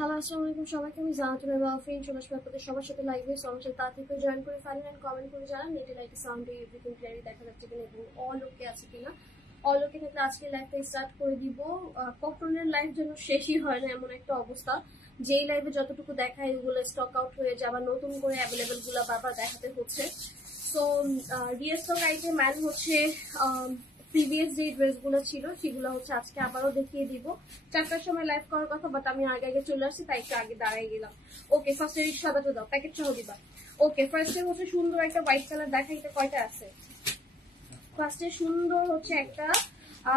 Hello আসসালামু আলাইকুম সবাইকে। আমি জানাতুল ফ্রেন্ড চলে আসবে আপনাদের সবার সাথে লাইভে। সো আমার সাথে তাড়াতাড়ি জয়েন করে ফেলেন এন্ড কমেন্ট করে জানান নেটে লাইক সাউন্ডে এভরিথিং ক্লিয়ারলি দেখা যাচ্ছে কিনা এবং অল ওকে আছে কিনা। অল ওকে থাকলে আজকে লাইভটা স্টার্ট করে দিব। কখনের লাইভ যেন শেষই হয় না এমন একটা অবস্থা, যেই লাইভে যতটুকু দেখায় এগুলো স্টক আউট হয়ে যায়, আবার নতুন করে অ্যাভেলেবেল গুলো বারবার দেখাতে হচ্ছে। সো রিস্টক আইটেম ম্যান হচ্ছে প্রিভিয়াস যে ড্রেসগুলো ছিল সেগুলো হচ্ছে আজকে আবারও দেখিয়ে দিব। 4টার সময় লাইভ করার কথা, বাট আমি আগে আগে চলে আসছি তাই একটু আগে দাঁড়াই গেলাম। ওকে, ফার্স্টে সাদাটা দাও, প্যাকেট সহ দিবা। ওকে, ফার্স্টে হচ্ছে সুন্দর একটা হোয়াইট কালার দেখা, এটা কয়টা আছে? ফার্স্টে সুন্দর হচ্ছে একটা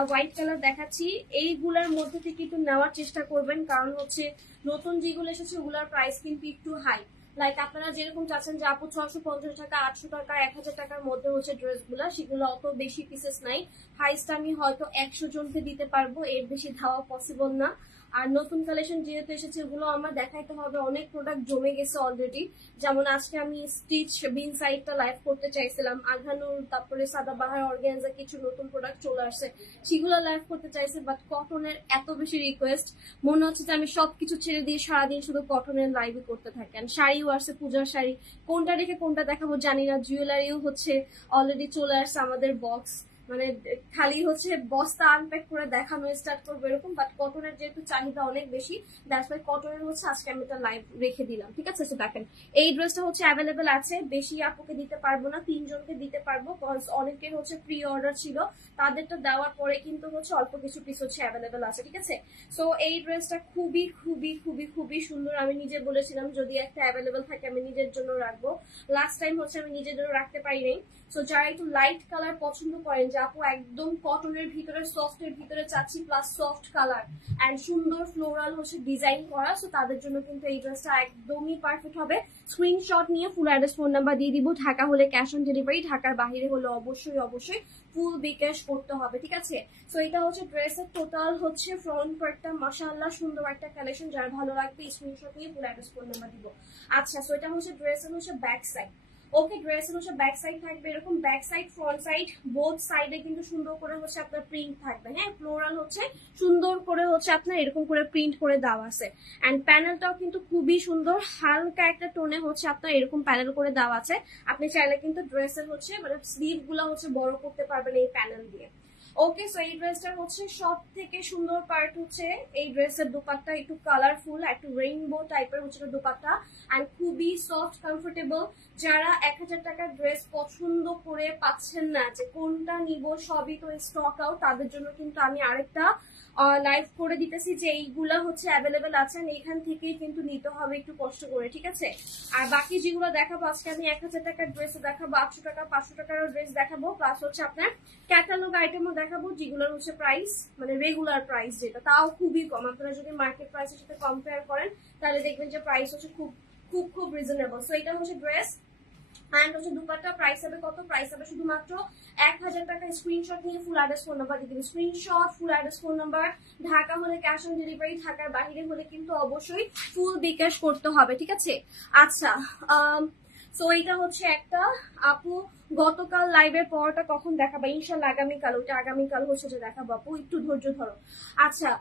হোয়াইট কালার দেখাচ্ছি। এইগুলার মধ্যে থেকে একটু নেওয়ার চেষ্টা করবেন, কারণ হচ্ছে নতুন যেগুলো এসেছে ওগুলার প্রাইস কিন্তু একটু হাই। লাইক আপনারা যেরকম চাচ্ছেন যে আপু 650 টাকা, 800 টাকা, 1000 টাকার মধ্যে হচ্ছে ড্রেসগুলা, সেগুলো অত বেশি পিসেস নাই। হাইস্ট আমি হয়তো 100 জনকে দিতে পারবো, এর বেশি ধাওয়া পসিবল না। আর নতুন কালেকশন যেহেতু এসেছে ওগুলো আমার দেখাইতে হবে, অনেক প্রোডাক্ট জমে গেছে অলরেডি। যেমন আজকে আমি স্টিচ বিন সাইডটা লাইভ করতে চাইছিলাম, আঘানুর, তারপরে সাদাবাহার, অর্গানজা কিছু নতুন প্রোডাক্ট চলে আসছে, সেগুলো লাইভ করতে চাইছে। বাট কটনের এত বেশি রিকোয়েস্ট, মনে হচ্ছে যে আমি সবকিছু ছেড়ে দিয়ে সারাদিন শুধু কটনের লাইভই করতে থাকি। আর শাড়িও আসছে, পূজার শাড়ি, কোনটা রেখে কোনটা দেখাবো জানি না। জুয়েলারিও হচ্ছে অলরেডি চলে আসছে আমাদের বক্স, মানে খালি হচ্ছে বস্তা আনপ্যাক করে দেখানো স্টার্ট করবো এরকম। বাট কটনের যেহেতু চাহিদা অনেক বেশি, দ্যাটস ওয়াই কটনের হচ্ছে আজকে আমি এটা লাইভ রেখে দিলাম। ঠিক আছে, দেখেন এই ড্রেসটা হচ্ছে অ্যাভেলেবেল আছে, বেশি আপুকে দিতে পারবো না, 3 জনকে দিতে পারবো, কজ অনেকের হচ্ছে প্রি অর্ডার ছিল, তাদেরটা দেওয়ার পরে কিন্তু হচ্ছে অল্প কিছু পিস হচ্ছে অ্যাভেলেবেল আছে। ঠিক আছে, সো এই ড্রেসটা খুবই খুবই খুবই খুবই সুন্দর। আমি নিজে বলেছিলাম যদি একটা অ্যাভেলেবেল থাকে আমি নিজের জন্য রাখবো। লাস্ট টাইম হচ্ছে আমি নিজের জন্য রাখতে পারি নাই। সো যারা একটু লাইট কালার পছন্দ করেন, যে আপু একদম কটনের ভিতরে সফটের ভিতরে চাচ্ছি, প্লাস সফট কালার এন্ড সুন্দর ফ্লোরাল হচ্ছে ডিজাইন করা, সো তাদের জন্য কিন্তু এই ড্রেসটা একদমই পারফেক্ট হবে। স্ক্রিনশট নিয়ে ফুল অ্যাড্রেস ফোন নাম্বার দিয়ে দিব। ঢাকা হলে ক্যাশ অন ডেলিভারি, ঢাকার বাইরে হলে অবশ্যই অবশ্যই ফুল বিকাশ করতে হবে। ঠিক আছে, সো এটা হচ্ছে ড্রেসের টোটাল হচ্ছে ফ্রন্ট পার্টটা মাশাআল্লাহ সুন্দর একটা কালেকশন, যার ভালো লাগবে স্ক্রিনশট নিয়ে ফুল অ্যাড্রেস ফোন নাম্বার দিব। আচ্ছা, সো এটা হচ্ছে ড্রেসের হচ্ছে ব্যাক সাইড। ওকে, ড্রেসের হচ্ছে ব্যাক সাইড থাকবে এরকম, back side front side both সাইডে কিন্তু সুন্দর করে হচ্ছে আপনার প্রিন্ট থাকবে। হ্যাঁ, ফ্লোরাল হচ্ছে সুন্দর করে হচ্ছে আপনার এরকম করে প্রিন্ট করে দেওয়া আছে। এন্ড প্যানেলটাও কিন্তু খুবই সুন্দর, হালকা একটা টোনে হচ্ছে আপনার এরকম প্যানেল করে দেওয়া আছে। আপনি চাইলে কিন্তু ড্রেসের হচ্ছে মানে স্লিভ গুলা হচ্ছে বড় করতে পারবেন এই প্যানেল দিয়ে। ওকে, সো এই ড্রেসটার হচ্ছে সব থেকে সুন্দর পার্ট হচ্ছে এই ড্রেসের দোপাট্টা, একটু কালারফুল, একটু রেইনবো টাইপের হচ্ছে দোপাট্টা, এন্ড খুবই সফট কমফোর্টেবল। যারা 1000 টাকার ড্রেস পছন্দ করে পাচ্ছেন না যে কোনটা নিব, সবই তো স্টক আউট, তাদের জন্য কিন্তু আমি আরেকটা লাইভ করে দিতেছি যে এইগুলা হচ্ছে অ্যাভেলেবেল আছে, এখান থেকেই কিন্তু নিতে হবে একটু কষ্ট করে। ঠিক আছে, আর বাকি যেগুলো দেখাবো আজকে আমি 1000 টাকার ড্রেস দেখাবো, 800 টাকা 500 টাকার ড্রেস দেখাবো, প্লাস হচ্ছে আপনার ক্যাটালগ আইটেমও দেখাবো, যেগুলোর হচ্ছে প্রাইস মানে রেগুলার প্রাইস যেটা, তাও খুবই কম। আপনারা যদি মার্কেট প্রাইসের সাথে কম্পেয়ার করেন তাহলে দেখবেন যে প্রাইস হচ্ছে খুব খুব খুব রিজনেবল। সো এটা হচ্ছে ড্রেস এন্ড হচ্ছে দুপাট্টা প্রাইস হবে কত? প্রাইস হবে শুধুমাত্র 1000 টাকা। স্ক্রিনশট নিয়ে ফুল অ্যাড্রেস ফোন নাম্বার দিয়ে দিবেন। Screenshot, full address phone number, Dhaka হলে ক্যাশ অন ডেলিভারি, ঢাকার বাইরে হলে কিন্তু অবশ্যই ফুল বিকাশ করতে হবে। ঠিক আছে, আচ্ছা সো এটা হচ্ছে একটা আপু গতকাল লাইভের পরটা কখন দেখাবো? ইনশাল্লাহ আগামীকাল, ওইটা আগামীকাল হচ্ছে যে দেখাবো আপু, একটু ধৈর্য ধরো। আচ্ছা,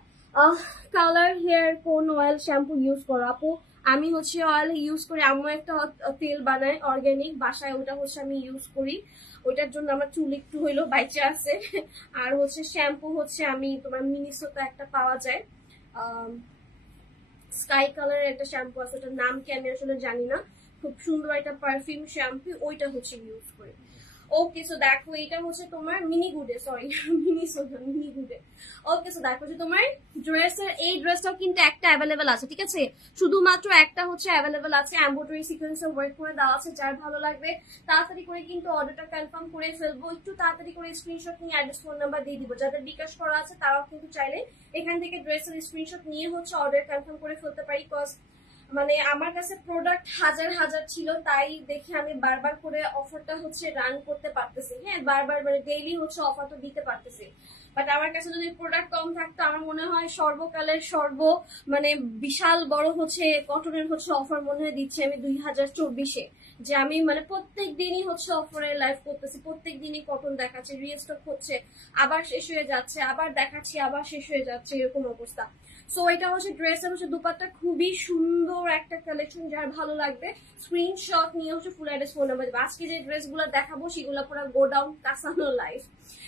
কালার হেয়ার কোন অয়েল শ্যাম্পু ইউজ করো আপু? আমি হচ্ছে অয়েল ইউজ করি, আম্মু একটা তেল বানায় অর্গানিক, বাসায় ওটা হচ্ছে আমি ইউজ করি, ওইটার জন্য আমার চুল একটু হইলো বাইচে আছে। আর হচ্ছে শ্যাম্পু হচ্ছে আমি তোমার মিনিসোতে একটা পাওয়া যায়, স্কাই কালারের একটা শ্যাম্পু আছে, ওটার নাম কি আমি আসলে জানি না, খুব সুন্দর একটা পারফিউম শ্যাম্পু, ওইটা হচ্ছে ইউজ করি। ওকে, সো দেখো এটা হচ্ছে তোমার মিনি গুডে, সরি মিনি গুডে। ওকে, সো দেখো যে তোমার ড্রেসের এই ড্রেসটাও কিন্তু একটা অ্যাভেলেবেল আছে। ঠিক আছে, শুধুমাত্র একটা হচ্ছে অ্যাভেলেবেল আছে, এমব্রয়ডারি সিকোয়েন্সে ওয়ার্ক করে দেওয়া আছে। যার ভালো লাগবে তাড়াতাড়ি করে কিন্তু অর্ডারটা কনফার্ম করে ফেলবো, একটু তাড়াতাড়ি করে স্ক্রিনশট নিয়ে অ্যাড্রেস ফোন নাম্বার দিয়ে দিব। যাদের বিকাশ করা আছে তারাও কিন্তু চাইলে এখান থেকে ড্রেসের স্ক্রিনশট নিয়ে হচ্ছে অর্ডার কনফার্ম করে ফেলতে পারি, কজ মানে আমার কাছে প্রোডাক্ট হাজার হাজার ছিল, তাই দেখে আমি বারবার করে অফারটা হচ্ছে রান করতে পারতেছি। হ্যাঁ, বারবার মানে ডেইলি হচ্ছে অফারটা দিতে পারতেছি। বাট আমার কাছে যদি প্রোডাক্ট কম থাকতো আমার মনে হয় সর্বকালের মানে বিশাল বড় হচ্ছে কটনের হচ্ছে অফার মনে হয় দিচ্ছি আমি 2024-এ, যে আমি মানে প্রত্যেক দিনই হচ্ছে অফারে লাইভ করতেছি, প্রত্যেক দিনই কটন দেখাচ্ছি, রিস্টক হচ্ছে, আবার শেষ হয়ে যাচ্ছে, আবার দেখাচ্ছি, আবার শেষ হয়ে যাচ্ছে, এরকম অবস্থা। সো এটা হচ্ছে ড্রেসের হচ্ছে দুপাট্টা, খুবই সুন্দর একটা কালেকশন, যার ভালো লাগবে স্ক্রিনশট নিয়ে হচ্ছে ফুল অ্যাড্রেস ফোন নাম্বার দেবে। আজকে যে ড্রেসগুলো দেখাবো সেগুলো পুরো গোডাউন কাঁচানো লাইভ,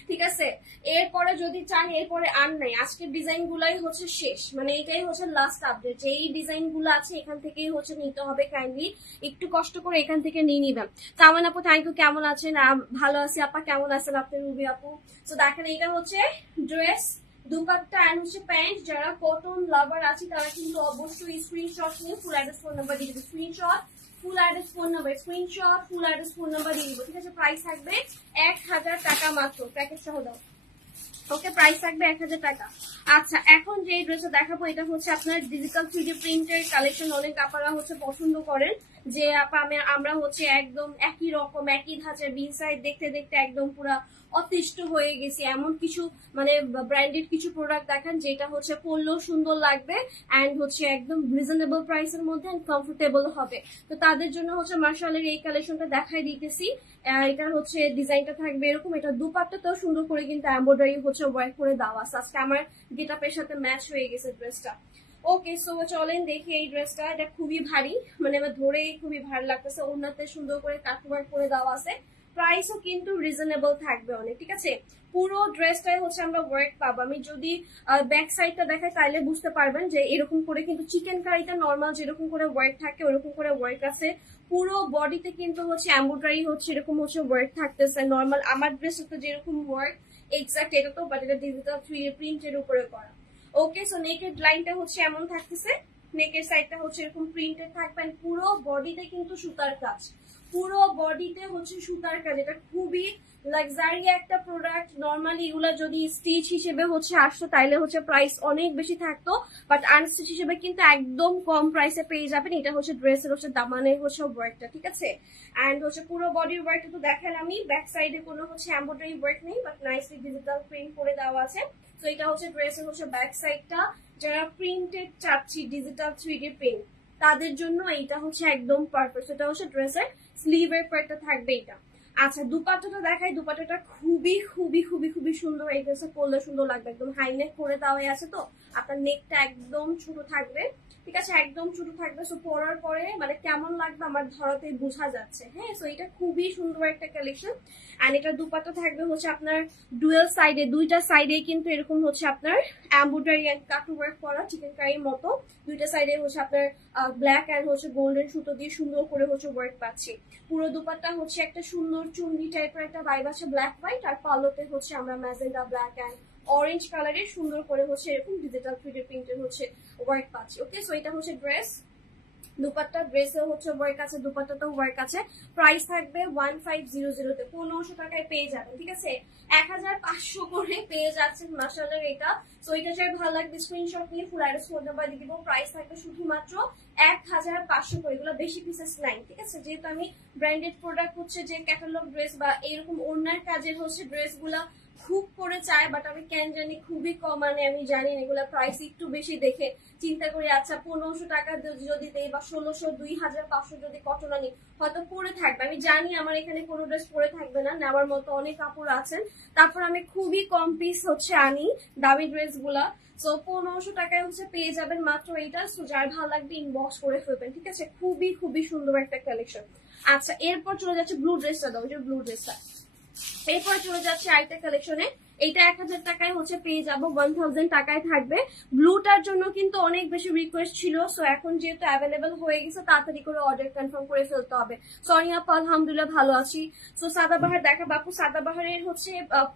ঠিক আছে? এরপরে যদি চান এরপরে আর নাই, আজকের ডিজাইন গুলাই হচ্ছে শেষ, মানে এটাই হচ্ছে লাস্ট আপডেট, যে এই ডিজাইন গুলো আছে এখান থেকেই হচ্ছে নিতে হবে, কাইন্ডলি একটু কষ্ট করে এখান থেকে নিয়ে নিবেন। তামান আপু থ্যাংক ইউ, কেমন আছেন? ভালো আছি আপা, কেমন আছেন আপনি রুবি আপু? তো দেখেন এটা হচ্ছে ড্রেস, দুপাট্টা এন্ড হচ্ছে প্যান্ট। যারা কটন লাভার আছে তারা কিন্তু অবশ্যই স্ক্রিনশট নিয়ে ফুল অ্যাড্রেস ফোন নাম্বার দিয়ে দিবে, screenshot full address phone number, screenshot full address phone number দিয়ে দিব, ঠিক আছে? প্রাইস থাকবে 1000 টাকা মাত্র, প্যাকেট সহ দাও। ওকে, প্রাইস থাকবে 1000 টাকা। আচ্ছা, এখন যে ড্রেসটা দেখাবো এটা হচ্ছে আপনার ডিজিটাল 3D প্রিন্টের কালেকশন। অনেক আপনারা হচ্ছে পছন্দ করেন যে আপা আমরা হচ্ছে একদম একই রকম একই ধাঁচের বিন সাইড দেখতে দেখতে একদম পুরা অতিষ্ঠ হয়ে গেছি, এমন কিছু মানে ব্র্যান্ডেড কিছু প্রোডাক্ট দেখান যেটা হচ্ছে পরলেও সুন্দর লাগবে এন্ড হচ্ছে একদম রিজনেবল প্রাইসের মধ্যে এন্ড কমফোর্টেবল হবে। তো তাদের জন্য হচ্ছে মার্শালের এই কালেকশনটা দেখাই দিতেছি। এটার হচ্ছে ডিজাইনটা থাকবে এরকম, এটা দুপাট্টাটাও সুন্দর করে কিন্তু এমব্রয়ডারি হচ্ছে ওয়ার্ক করে দেওয়া আছে। আজকে আমার গেটআপের সাথে ম্যাচ হয়ে গেছে ড্রেসটা। ওকে, সো চলেন দেখি এই ড্রেসটা। এটা খুবই ভারী, মানে আমার ধরেই খুবই ভালো লাগতেছে, ওনাতে সুন্দর করে কাটওয়ার্ক করে দেওয়া আছে, প্রাইসও কিন্তু রিজনেবল থাকবে অনেক, ঠিক আছে? পুরো ড্রেসটাই হচ্ছে আমরা ওয়ার্ক পাবো। আমি যদি ব্যাক সাইডটা দেখাই তাহলে বুঝতে পারবেন যে এরকম করে কিন্তু চিকেন কারিটা নর্মাল যেরকম করে ওয়ার্ক থাকে ওরকম করে ওয়ার্ক আছে। পুরো বডিতে কিন্তু হচ্ছে এমব্রয়ডারি হচ্ছে এরকম হচ্ছে ওয়ার্ক থাকতেছে নর্মাল। আমার ড্রেসে তো যেরকম ওয়ার্ক এক্সাক্ট এটা তো, বাট এটা ডিজিটাল 3D প্রিন্টের উপরে করা। ওকে, সো নেকের লাইনটা হচ্ছে এমন থাকতেছে, নেকের সাইডটা হচ্ছে এরকম প্রিন্টেড থাকবে, পুরো বডিতে কিন্তু সুতার কাজ, পুরো বডিতে হচ্ছে সুতার কাজ। এটা খুবই লাক্সারি একটা প্রোডাক্ট। নর্মালি এগুলা যদি স্টিচ হিসেবে হচ্ছে আসতো তাইলে হচ্ছে প্রাইস অনেক বেশি থাকতো, বাট আনস্টিচ হিসেবে কিন্তু একদম কম প্রাইসে পেয়ে যাবেন। এটা হচ্ছে ড্রেসের হচ্ছে দামানের হচ্ছে ওয়ার্কটা, ঠিক আছে? এন্ড হচ্ছে পুরো বডির ওয়ার্কটা তো দেখেন, আমি ব্যাক সাইডে কোনো হচ্ছে এমব্রয়ডারি ওয়ার্ক নেই, বাট নাইসলি ডিজিটাল প্রিন্ট করে দেওয়া আছে। তো এটা হচ্ছে ড্রেসের হচ্ছে ব্যাক সাইডটা। যারা প্রিন্টেড চাচ্ছি ডিজিটাল 3D প্রিন্ট তাদের জন্য এটা হচ্ছে একদম পারফেক্ট। এটা হচ্ছে ড্রেসের স্লিভের পার্টটা থাকবে এটা। আচ্ছা, দুপাট্টাটা দেখাই। দুপাট্টাটা খুবই খুবই খুবই খুবই সুন্দর, এই ড্রেসে পরলে সুন্দর লাগবে। একদম হাই নেক করে দেওয়া আছে, তো আপনার নেকটা একদম ছোট থাকবে, ঠিক আছে? একদম ছোট থাকবে। সো পরার পরে মানে কেমন লাগবে আমার ধরাতে বোঝা যাচ্ছে। হ্যাঁ, সো এটা খুবই সুন্দর একটা কালেকশন। এন্ড এটা দুপাট্টা থাকবে হচ্ছে আপনার ডুয়েল সাইডে, দুইটা সাইডে কিন্তু এরকম হচ্ছে আপনার এমব্রয়ডারি এন্ড কাট ওয়ার্ক করা চিকেন কারির মতো। দুইটা সাইডে হচ্ছে আপনার ব্ল্যাক এন্ড হচ্ছে গোল্ডেন সুতো দিয়ে সুন্দর করে হচ্ছে ওয়ার্ক পাচ্ছি। পুরো দুপাট্টা হচ্ছে একটা সুন্দর চুন্ডি টাইপের একটা ভাইব আছে, ব্ল্যাক হোয়াইট, আর পালোতে হচ্ছে আমরা ম্যাজেন্ডা ব্ল্যাক এন্ড অরেঞ্জ কালারের সুন্দর করে হচ্ছে এরকম ডিজিটাল 3D প্রিন্টের হচ্ছে ওয়ার্ক পাচ্ছি। ওকে, সো এটা হচ্ছে ড্রেস, দুপাট্টা, ড্রেসে হচ্ছে ওয়ার্ক আছে, দুপাট্টাতেও ওয়ার্ক আছে। প্রাইস থাকবে 1500 তে, 1500 টাকায় পেয়ে যাবেন, ঠিক আছে? 1500 করে পেয়ে যাচ্ছেন মাশাআল্লাহ এটা। সো এটা যাই ভালো লাগবে স্ক্রিনশট নিয়ে ফুল অ্যাড্রেস ফোন নাম্বার দিয়ে দিব। প্রাইস থাকবে শুধুমাত্র 1500 করে, এগুলো বেশি পিসেস নাই, ঠিক আছে? যেহেতু আমি ব্র্যান্ডেড প্রোডাক্ট হচ্ছে যে ক্যাটালগ ড্রেস বা এরকম ওনার কাজের হচ্ছে ড্রেসগুলা খুব করে চাই, বাট আমি কেন জানি খুবই কম, মানে আমি জানি এগুলা প্রাইস একটু বেশি দেখে চিন্তা করি আচ্ছা 1500 টাকা যদি দেই বা 1600 2500 যদি কটন আনি হয়তো পরে থাকবে। আমি জানি আমার এখানে কোনো ড্রেস পরে থাকবে না, নেওয়ার মতো অনেক কাপড় আছেন, তারপর আমি খুবই কম পিস হচ্ছে আনি দামি ড্রেস গুলা। সো 1500 টাকায় হচ্ছে পেয়ে যাবেন মাত্র এইটা। সো যার ভালো লাগবে ইনবক্স করে ফেলবেন, ঠিক আছে? খুবই খুবই সুন্দর একটা কালেকশন। আচ্ছা, এরপর চলে যাচ্ছে ব্লু ড্রেসটা, দাও যে ব্লু ড্রেসটা। এরপর চলে যাচ্ছে আরেকটা কালেকশনে। এইটা 1000 টাকায় হচ্ছে পেয়ে যাবো, 1000 টাকায় থাকবে। ব্লুটার জন্য কিন্তু অনেক বেশি রিকোয়েস্ট ছিল, সো এখন যেহেতু অ্যাভেলেবেল হয়ে গেছে তাড়াতাড়ি করে অর্ডার কনফার্ম করে ফেলতে হবে। সরি আপা, আলহামদুলিল্লাহ ভালো আছি। সো সাদাবাহার দেখা বাপু, সাদাবাহারের হচ্ছে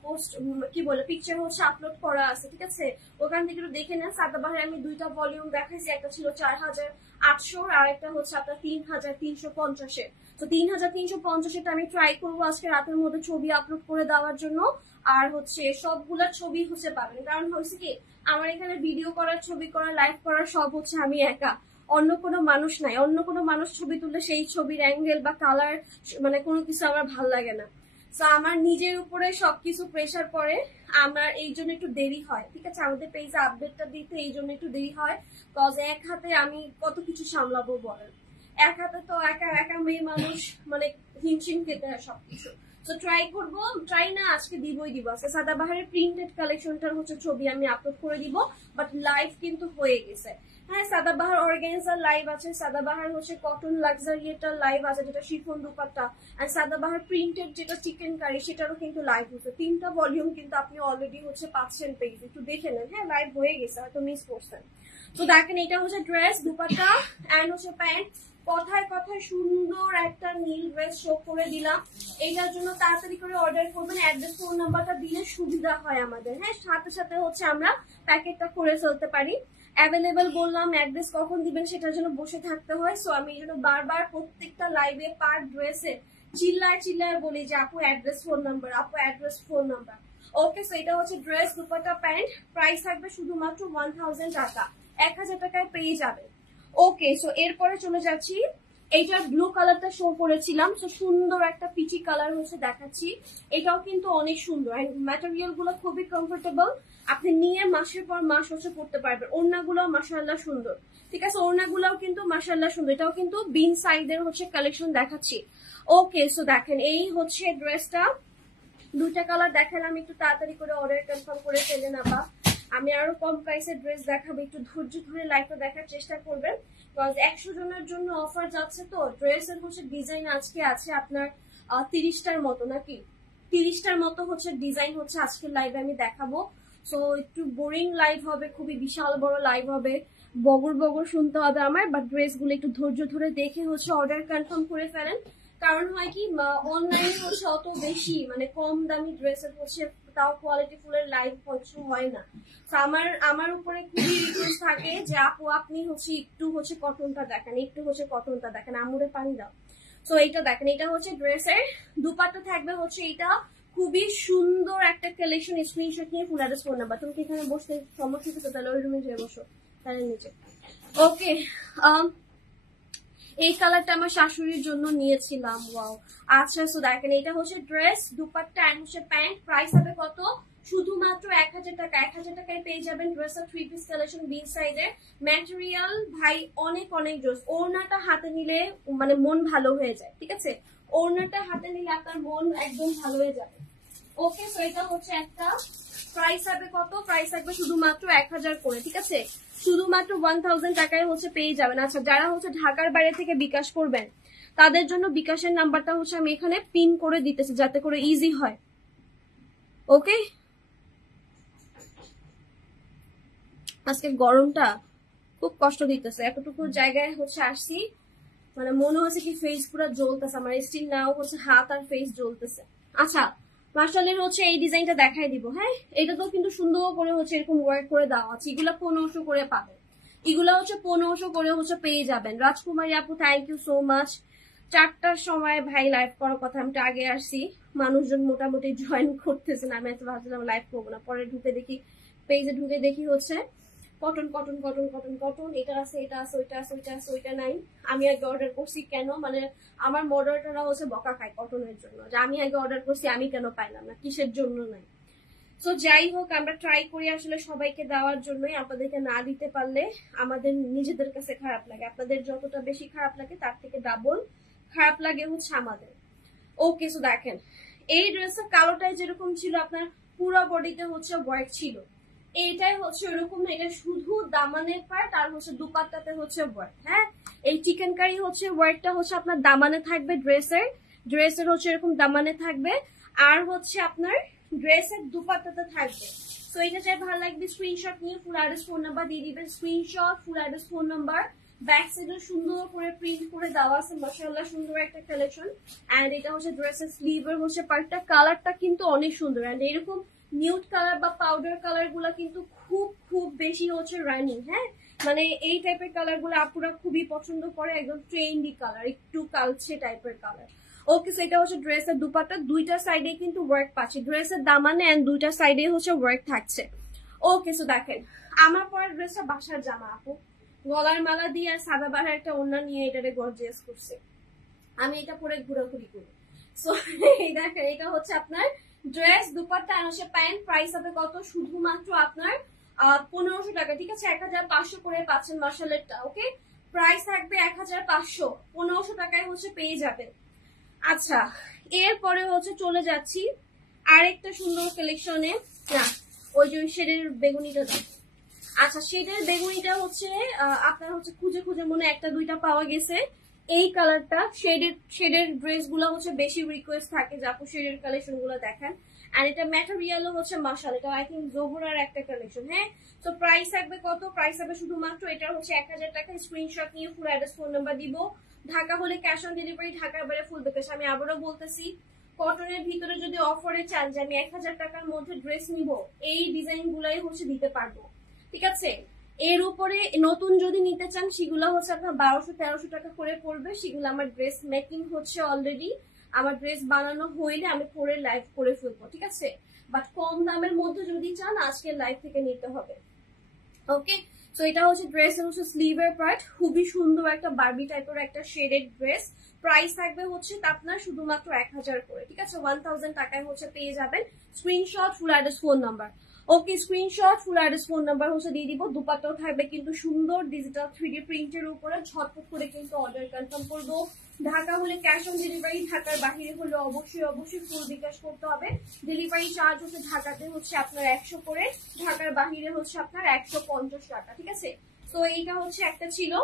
পোস্ট কি বলে পিকচার হচ্ছে আপলোড করা আছে, ঠিক আছে? ওখান থেকে একটু দেখে নেন। সাদাবাহারে আমি দুইটা ভলিউম দেখাইছি, একটা ছিল 4800 আর একটা হচ্ছে আপনার 3350। তো 3350 আমি ট্রাই করবো আজকে রাতের মধ্যে ছবি আপলোড করে দেওয়ার জন্য। আর হচ্ছে সবগুলা ছবি হচ্ছে পাবেন, কারণ হচ্ছে কি আমার এখানে ভিডিও করার, ছবি করার, লাইভ করার সব হচ্ছে আমি একা, অন্য কোনো মানুষ নাই। অন্য কোনো মানুষ ছবি তুললে সেই ছবির অ্যাঙ্গেল বা কালার মানে কোনো কিছু আমার ভাল লাগে না। সো আমার নিজের উপরে সবকিছু প্রেশার পড়ে, আমার এই জন্য একটু দেরি হয়, ঠিক আছে? আমাদের পেজে আপডেটটা দিতে এই জন্য একটু দেরি হয়, কজ এক হাতে আমি কত কিছু সামলাবো বলেন, এক হাতে তো একা একা মেয়ে মানুষ, মানে হিমশিম খেতে হয় সবকিছু। তো ট্রাই করবো, ট্রাই না আজকে দিবই দিব। আজকে সাদাবাহারের প্রিন্টেড কালেকশনটার হচ্ছে ছবি আমি আপলোড করে দিব, বাট লাইভ কিন্তু হয়ে গেছে। হ্যাঁ, সাদাবাহার অর্গানজার লাইভ আছে, সাদাবাহার হচ্ছে কটন লাক্সারিয়েটার লাইভ আছে যেটা শিফন দুপাট্টা, আর সাদাবাহার প্রিন্টেড যেটা চিকেন কারি সেটারও কিন্তু লাইভ হচ্ছে। 3টা ভলিউম কিন্তু আপনি অলরেডি হচ্ছে পাচ্ছেন পেজ, একটু দেখে নেন। হ্যাঁ, লাইভ হয়ে গেছে, হয়তো মিস করছেন। তো দেখেন, এটা হচ্ছে ড্রেস, দুপাট্টা এন্ড হচ্ছে প্যান্ট। কথায় কথায় সুন্দর একটা নীল ড্রেস শো করে দিলাম। এটার জন্য তাড়াতাড়ি করে অর্ডার করবেন, অ্যাড্রেস ফোন নাম্বারটা দিলে সুবিধা হয় আমাদের। হ্যাঁ, সাথে সাথে হচ্ছে আমরা প্যাকেটটা করে ফেলতে পারি। অ্যাভেলেবেল বললাম, অ্যাড্রেস কখন দিবেন সেটার জন্য বসে থাকতে হয়। সো আমি এই জন্য বারবার প্রত্যেকটা লাইভে পার ড্রেসে চিল্লায় চিল্লায় বলি যে আপু অ্যাড্রেস ফোন নাম্বার, আপু অ্যাড্রেস ফোন নাম্বার। ওকে, সো এটা হচ্ছে ড্রেস, দুপাট্টা, প্যান্ট। প্রাইস থাকবে শুধুমাত্র 1000 টাকা, 1000 টাকায় পেয়ে যাবেন। ওকে, সো এরপরে চলে যাচ্ছি, এইটার ব্লু কালারটা শো করেছিলাম, সো সুন্দর একটা পিচি কালার হচ্ছে দেখাচ্ছি। এটাও কিন্তু অনেক সুন্দর, ম্যাটেরিয়াল গুলো খুবই কমফোর্টেবল, আপনি নিয়ে মাসের পর মাস হচ্ছে পড়তে পারবেন। ওড়নাগুলো মাশাআল্লাহ সুন্দর, ঠিক আছে? ওড়নাগুলোও কিন্তু মাশাআল্লাহ সুন্দর। এটাও কিন্তু বিন সাইডের হচ্ছে কালেকশন দেখাচ্ছি। ওকে, সো দেখেন এই হচ্ছে ড্রেসটা, 2টা কালার দেখালাম, একটু তাড়াতাড়ি করে অর্ডার কনফার্ম করে ফেলেন। আবার আমি আরো কম প্রাইসের ড্রেস দেখাবো, একটু ধৈর্য ধরে লাইভটা দেখার চেষ্টা করবেন, বিকজ 100 জনের জন্য অফার যাচ্ছে। তো ড্রেসের হচ্ছে ডিজাইন আজকে আছে আপনার 30টার মতো, নাকি 30টার মতো হচ্ছে ডিজাইন হচ্ছে আজকের লাইভে আমি দেখাবো। সো একটু বোরিং লাইভ হবে, খুবই বিশাল বড় লাইভ হবে, বগর বগর শুনতে হবে আমার, বাট ড্রেসগুলো একটু ধৈর্য ধরে দেখে হচ্ছে অর্ডার কনফার্ম করে ফেলেন। কারণ হয় কি, অনলাইনে হচ্ছে অত বেশি মানে কম দামি ড্রেসের হচ্ছে তাও কোয়ালিটি ফুলের লাইভ হচ্ছে হয় না। আমার উপরে খুবই রিকোয়েস্ট থাকে যে আপু আপনি হচ্ছে একটু হচ্ছে কটনটা দেখেন, একটু হচ্ছে কটনটা দেখেন, আমুরে পানি দাও। সো এইটা দেখেন, এটা হচ্ছে ড্রেসের দুপাট্টা থাকবে হচ্ছে এইটা, খুবই সুন্দর একটা কালেকশন। স্ক্রিনশট নিয়ে ফুল অ্যাড্রেস ফোন নাম্বার, তুমি কি এখানে বসতে সমস্যা হতো তাহলে ওই রুমে যেয়ে বসো, তাহলে নিচে। ওকে, এই কালারটা আমার শাশুড়ির জন্য নিয়েছিলাম। ওয়াও, আচ্ছা, সো দেখেন এটা হচ্ছে ড্রেস, দুপাট্টা এন্ড হচ্ছে প্যান্ট। প্রাইস হবে কত? শুধুমাত্র 1000 টাকা। 1000 টাকায় পেয়ে যাবেন ড্রেসের 3 পিস কালেকশন বিগ সাইজের। ম্যাটেরিয়াল ভাই অনেক অনেক জোস। ওড়নাটা হাতে নিলে মানে মন ভালো হয়ে যায়, ঠিক আছে? ওড়নাটা হাতে নিলে আপনার মন একদম ভালো হয়ে যাবে। ওকে, সো এটা হচ্ছে একটা। প্রাইস হবে কত? প্রাইস থাকবে শুধুমাত্র 1000 করে, ঠিক আছে? শুধুমাত্র 1000 টাকায় হচ্ছে পেয়ে যাবেন। আচ্ছা, যারা হচ্ছে ঢাকার বাইরে থেকে বিকাশ করবেন তাদের জন্য বিকাশের নাম্বারটা হচ্ছে আমি এখানে পিন করে দিতেছি যাতে করে ইজি হয়। ওকে, আজকে গরমটা খুব কষ্ট দিতেছে, এতটুকু জায়গায় হচ্ছে আসছি, মানে মনে হচ্ছে কি ফেস পুরো জ্বলতেছে আমার, স্টিল নাও হচ্ছে হাত আর ফেস জ্বলতেছে। আচ্ছা, মার্শালের হচ্ছে এই ডিজাইনটা দেখাই দিব। হ্যাঁ, এটা তো কিন্তু সুন্দর করে হচ্ছে এরকম ওয়ার্ক করে দেওয়া আছে, এগুলা 1500 করে পাবেন, এগুলা হচ্ছে 1500 করে হচ্ছে পেয়ে যাবেন। রাজকুমারী আপু থ্যাংক ইউ সো মাচ। 4টার সময় ভাই লাইভ করার কথা, আমি আগে আসছি, মানুষজন মোটামুটি জয়েন করতেছে না, আমি এত ভাবছিলাম লাইভ করবো না, পরে ঢুকে দেখি, পেজে ঢুকে দেখি হচ্ছে cotton cotton cotton cotton cotton, এটা আছে, এটা আছে, ওইটা আছে, ওইটা আছে, ওইটা নাই। আমি আগে অর্ডার করছি কেন, মানে আমার মডারেটররা হচ্ছে বকা খায় কটনের জন্য, যে আমি আগে অর্ডার করছি আমি কেন পাইলাম না, কিসের জন্য নাই। সো যাই হোক, আমরা ট্রাই করি আসলে সবাইকে দেওয়ার জন্যই, আপনাদেরকে না দিতে পারলে আমাদের নিজেদের কাছে খারাপ লাগে, আপনাদের যতটা বেশি খারাপ লাগে তার থেকে ডাবল খারাপ লাগে হচ্ছে আমাদের। ওকে, সো দেখেন এই ড্রেসের কালোটাই যেরকম ছিল আপনার পুরো বডিতে হচ্ছে ওয়ার্ক ছিল, এইটাই হচ্ছে ওরকম না, এটা শুধু দামানের পার্ট আর হচ্ছে দুপাট্টাতে হচ্ছে ওয়ার্ক। হ্যাঁ, এই চিকেন কারি হচ্ছে ওয়ার্কটা হচ্ছে আপনার দামানে থাকবে, ড্রেসের হচ্ছে এরকম দামানে থাকবে, আর হচ্ছে আপনার ড্রেসের দুপাট্টাতে থাকবে। তো এটা চাই ভালো লাগবে, স্ক্রিনশট নিয়ে ফুল অ্যাড্রেস ফোন নাম্বার দিয়ে দিবেন, screenshot full address phone number. Back সাইডে সুন্দর করে প্রিন্ট করে দেওয়া আছে, মাশাআল্লাহ সুন্দর একটা কালেকশন। এন্ড এটা হচ্ছে ড্রেসের স্লিভের হচ্ছে পার্টটা, কালারটা কিন্তু অনেক সুন্দর, এন্ড এরকম নিউড কালার বা পাউডার কালার গুলা কিন্তু খুব খুব বেশি হচ্ছে রানিং। হ্যাঁ, মানে এই টাইপের কালার গুলো আপুরা খুবই পছন্দ করে, একদম ট্রেন্ডি কালার, একটু কালচে টাইপের কালার। ওকে, সো এটা হচ্ছে ড্রেসের দুপাট্টা, দুইটা সাইডে কিন্তু ওয়ার্ক পাচ্ছে, ড্রেসের দামানে এন্ড দুইটা সাইডে হচ্ছে ওয়ার্ক থাকছে। ওকে, সো দেখেন আমার পরের ড্রেসটা বাসার জামা আপু, গলার মালা দিয়ে আর সাদা বাহার একটা ওড়না নিয়ে এটারে গর্জিয়াস করছে, আমি এটা পরে ঘোরাঘুরি করি। সো এই দেখেন এটা হচ্ছে আপনার ড্রেস, দুপাট্টা আর হচ্ছে প্যান্ট। প্রাইস হবে কত? শুধুমাত্র আপনার 1500 টাকা, ঠিক আছে? 1500 করে পাচ্ছেন মার্শালেরটা। ওকে, প্রাইস থাকবে 1500, 1500 টাকায় হচ্ছে পেয়ে যাবেন। আচ্ছা, এরপরে হচ্ছে চলে যাচ্ছি আরেকটা সুন্দর কালেকশনে। না, ওই যে শেডের বেগুনিটা দাও। আচ্ছা, শেডের বেগুনিটা হচ্ছে আপনার হচ্ছে খুঁজে খুঁজে মনে একটা দুইটা পাওয়া গেছে। এই কালারটা শেডের ড্রেস গুলো হচ্ছে বেশি রিকোয়েস্ট থাকে যে আপু শেডের কালেকশন গুলো দেখেন। আর এটা ম্যাটেরিয়ালও হচ্ছে মাশাল, এটা আই থিঙ্ক জোহরার একটা কালেকশন। হ্যাঁ, তো প্রাইস থাকবে কত? প্রাইস হবে শুধুমাত্র এটা হচ্ছে 1000 টাকা। স্ক্রিনশট নিয়ে ফুল অ্যাড্রেস ফোন নাম্বার দিব। ঢাকা হলে ক্যাশ অন ডেলিভারি, ঢাকার বাইরে ফুল প্যাকেজ। আমি আবারও বলতেছি, কটনের ভিতরে যদি অফারে চান যে আমি 1000 টাকার মধ্যে ড্রেস নিব, এই ডিজাইন গুলাই হচ্ছে দিতে পারবো, ঠিক আছে? এর উপরে নতুন যদি নিতে চান সেগুলো হচ্ছে আপনার 1200-1300 টাকা করে পড়বে। সেগুলো আমার ড্রেস মেকিং হচ্ছে অলরেডি, আমার ড্রেস বানানো হইলে আমি পরে লাইভ করে ফেলবো, ঠিক আছে? বাট কম দামের মধ্যে যদি চান আজকের লাইভ থেকে নিতে হবে। ওকে, তো এটা হচ্ছে ড্রেস, হচ্ছে স্লিভের পার্ট, খুবই সুন্দর একটা বারবি টাইপের একটা শেডেড ড্রেস। প্রাইস থাকবে হচ্ছে আপনার শুধুমাত্র 1000 করে, ঠিক আছে? 1000 টাকায় হচ্ছে পেয়ে যাবেন। Screenshot, full address, phone number. Okay, screenshot, full address, phone number হচ্ছে দিয়ে দিব। দুপাট্টাও থাকবে কিন্তু সুন্দর ডিজিটাল 3D প্রিন্টের উপরে। ঝটপট করে কিন্তু অর্ডার কনফার্ম করবো। ঢাকা হলে ক্যাশ অন ডেলিভারি, ঢাকার বাহিরে হলে অবশ্যই ফুল বিকাশ করতে হবে। ডেলিভারি চার্জ হচ্ছে ঢাকাতে হচ্ছে আপনার 100 করে, ঢাকার বাহিরে হচ্ছে আপনার 150 টাকা, ঠিক আছে? তো এইটা হচ্ছে একটা ছিল।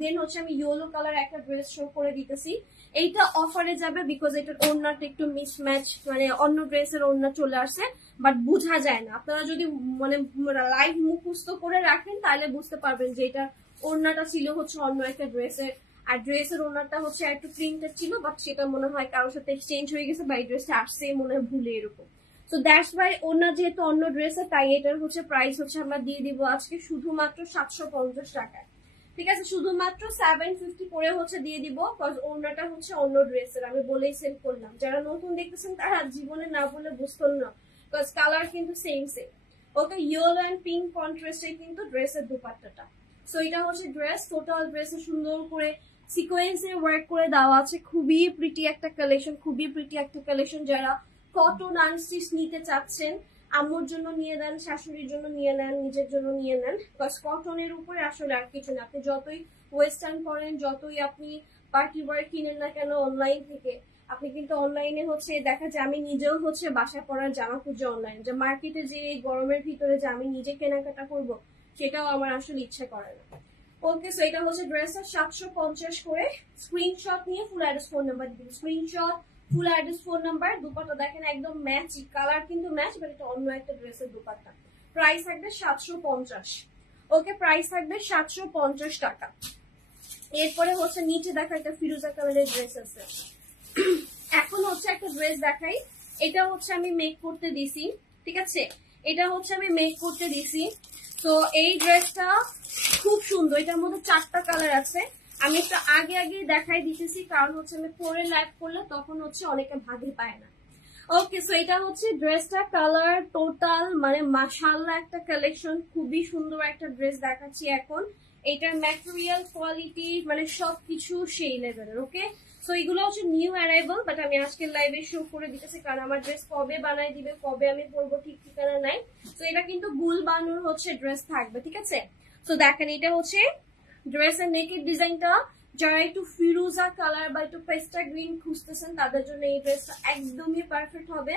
দেন হচ্ছে আমি ইয়েলো কালার একটা ড্রেস শো করে দিতেছি। এইটা অফারে যাবে বিকজ এটার ওড়নাটা একটু মিসম্যাচ, মানে অন্য ড্রেসের ওড়না চলে আসে, বাট বোঝা যায় না। আপনারা যদি মানে লাইভ মুখস্থ করে রাখেন তাহলে বুঝতে পারবেন যে এটা ওড়নাটা ছিল হচ্ছে অন্য একটা ড্রেসের, আর ড্রেসের ওড়নাটা হচ্ছে একটু প্রিন্টেড ছিল, বাট সেটা মনে হয় কারোর সাথে এক্সচেঞ্জ হয়ে গেছে বা এই ড্রেসটা আসছে মনে হয় ভুলে, এরকম। তো দ্যাটস ওয়াই ওড়না যেহেতু অন্য ড্রেসের, তাই এটার হচ্ছে প্রাইস হচ্ছে আমরা দিয়ে দিব আজকে শুধুমাত্র 750 টাকায়, ঠিক আছে? শুধুমাত্র 750 করে হচ্ছে দিয়ে দিব, বিকজ ওড়নাটা হচ্ছে অন্য ড্রেসের। আমি বলেই সেল করলাম, যারা নতুন দেখতেছেন তারা জীবনে না বলে বুঝতেন না, বিকজ কালার কিন্তু same. Okay, yellow and pink কন্ট্রাস্টে কিন্তু ড্রেসের দুপাট্টাটা। সো এটা হচ্ছে ড্রেস, টোটাল ড্রেসে সুন্দর করে সিকোয়েন্সের ওয়ার্ক করে দেওয়া আছে। খুবই প্রিটি একটা কালেকশন, খুবই প্রিটি একটা কালেকশন। যারা কটন আনস্টিচ নিতে চাচ্ছেন, আম্মুর জন্য নিয়ে নেন, শাশুড়ির জন্য নিয়ে নেন, নিজের জন্য নিয়ে নেন, বিকজ কটনের উপরে আসলে আর কিছু না। আপনি যতই ওয়েস্টার্ন করেন, যতই আপনি পার্টি ওয়ার কিনেন না কেন অনলাইন থেকে, আপনি কিন্তু অনলাইনে হচ্ছে দেখা যায়, আমি নিজেও হচ্ছে বাসায় পরার জামা খুঁজে অনলাইন, যে মার্কেটে যে গরমের ভিতরে যে আমি নিজে কেনাকাটা করব সেটাও আমার আসলে ইচ্ছে করে না। ওকে, সো এটা হচ্ছে ড্রেসের 750 করে। স্ক্রিনশট নিয়ে ফুল অ্যাড্রেস ফোন নাম্বার দিন। Screenshot, full address, phone number. Dupatta দেখেন একদম ম্যাচ, কালার কিন্তু ম্যাচ, বাট এটা অন্য একটা ড্রেসের দুপাট্টা। প্রাইস থাকবে 750। ওকে, প্রাইস থাকবে 750 টাকা। এরপরে হচ্ছে নিচে দেখা একটা ফিরোজা কালারের ড্রেস আছে। এখন হচ্ছে একটা ড্রেস দেখাই, এটা হচ্ছে আমি মেক করতে দিছি, ঠিক আছে? এটা হচ্ছে আমি মেক করতে দিছি। তো এই ড্রেসটা খুব সুন্দর, এটার মধ্যে 4টা কালার আছে। আমি একটু আগে দেখাই দিতেছি, কারণ হচ্ছে আমি পরে লাইভ করলে তখন হচ্ছে অনেকে ভাগে পায় না। ওকে, সো এটা হচ্ছে ড্রেসটা, কালার টোটাল মানে মাশাআল্লাহ একটা কালেকশন। খুবই সুন্দর একটা ড্রেস দেখাচ্ছি এখন। এটার ম্যাটেরিয়াল কোয়ালিটি মানে সবকিছু সেই লেভেলের। ওকে, সো এগুলো হচ্ছে নিউ অ্যারাইভাল, বাট আমি আজকের লাইভে শো করে দিতেছি, কারণ আমার ড্রেস কবে বানাই দিবে, কবে আমি পরবো ঠিক ঠিকানা নাই। তো এটা কিন্তু গুল বানুর হচ্ছে ড্রেস থাকবে, ঠিক আছে? তো দেখেন এটা হচ্ছে ড্রেসের নেকের ডিজাইনটা। যারা একটু ফিরোজা কালার বা একটু পেস্টা গ্রিন খুঁজতেছেন তাদের জন্য এই ড্রেসটা একদমই পারফেক্ট হবে।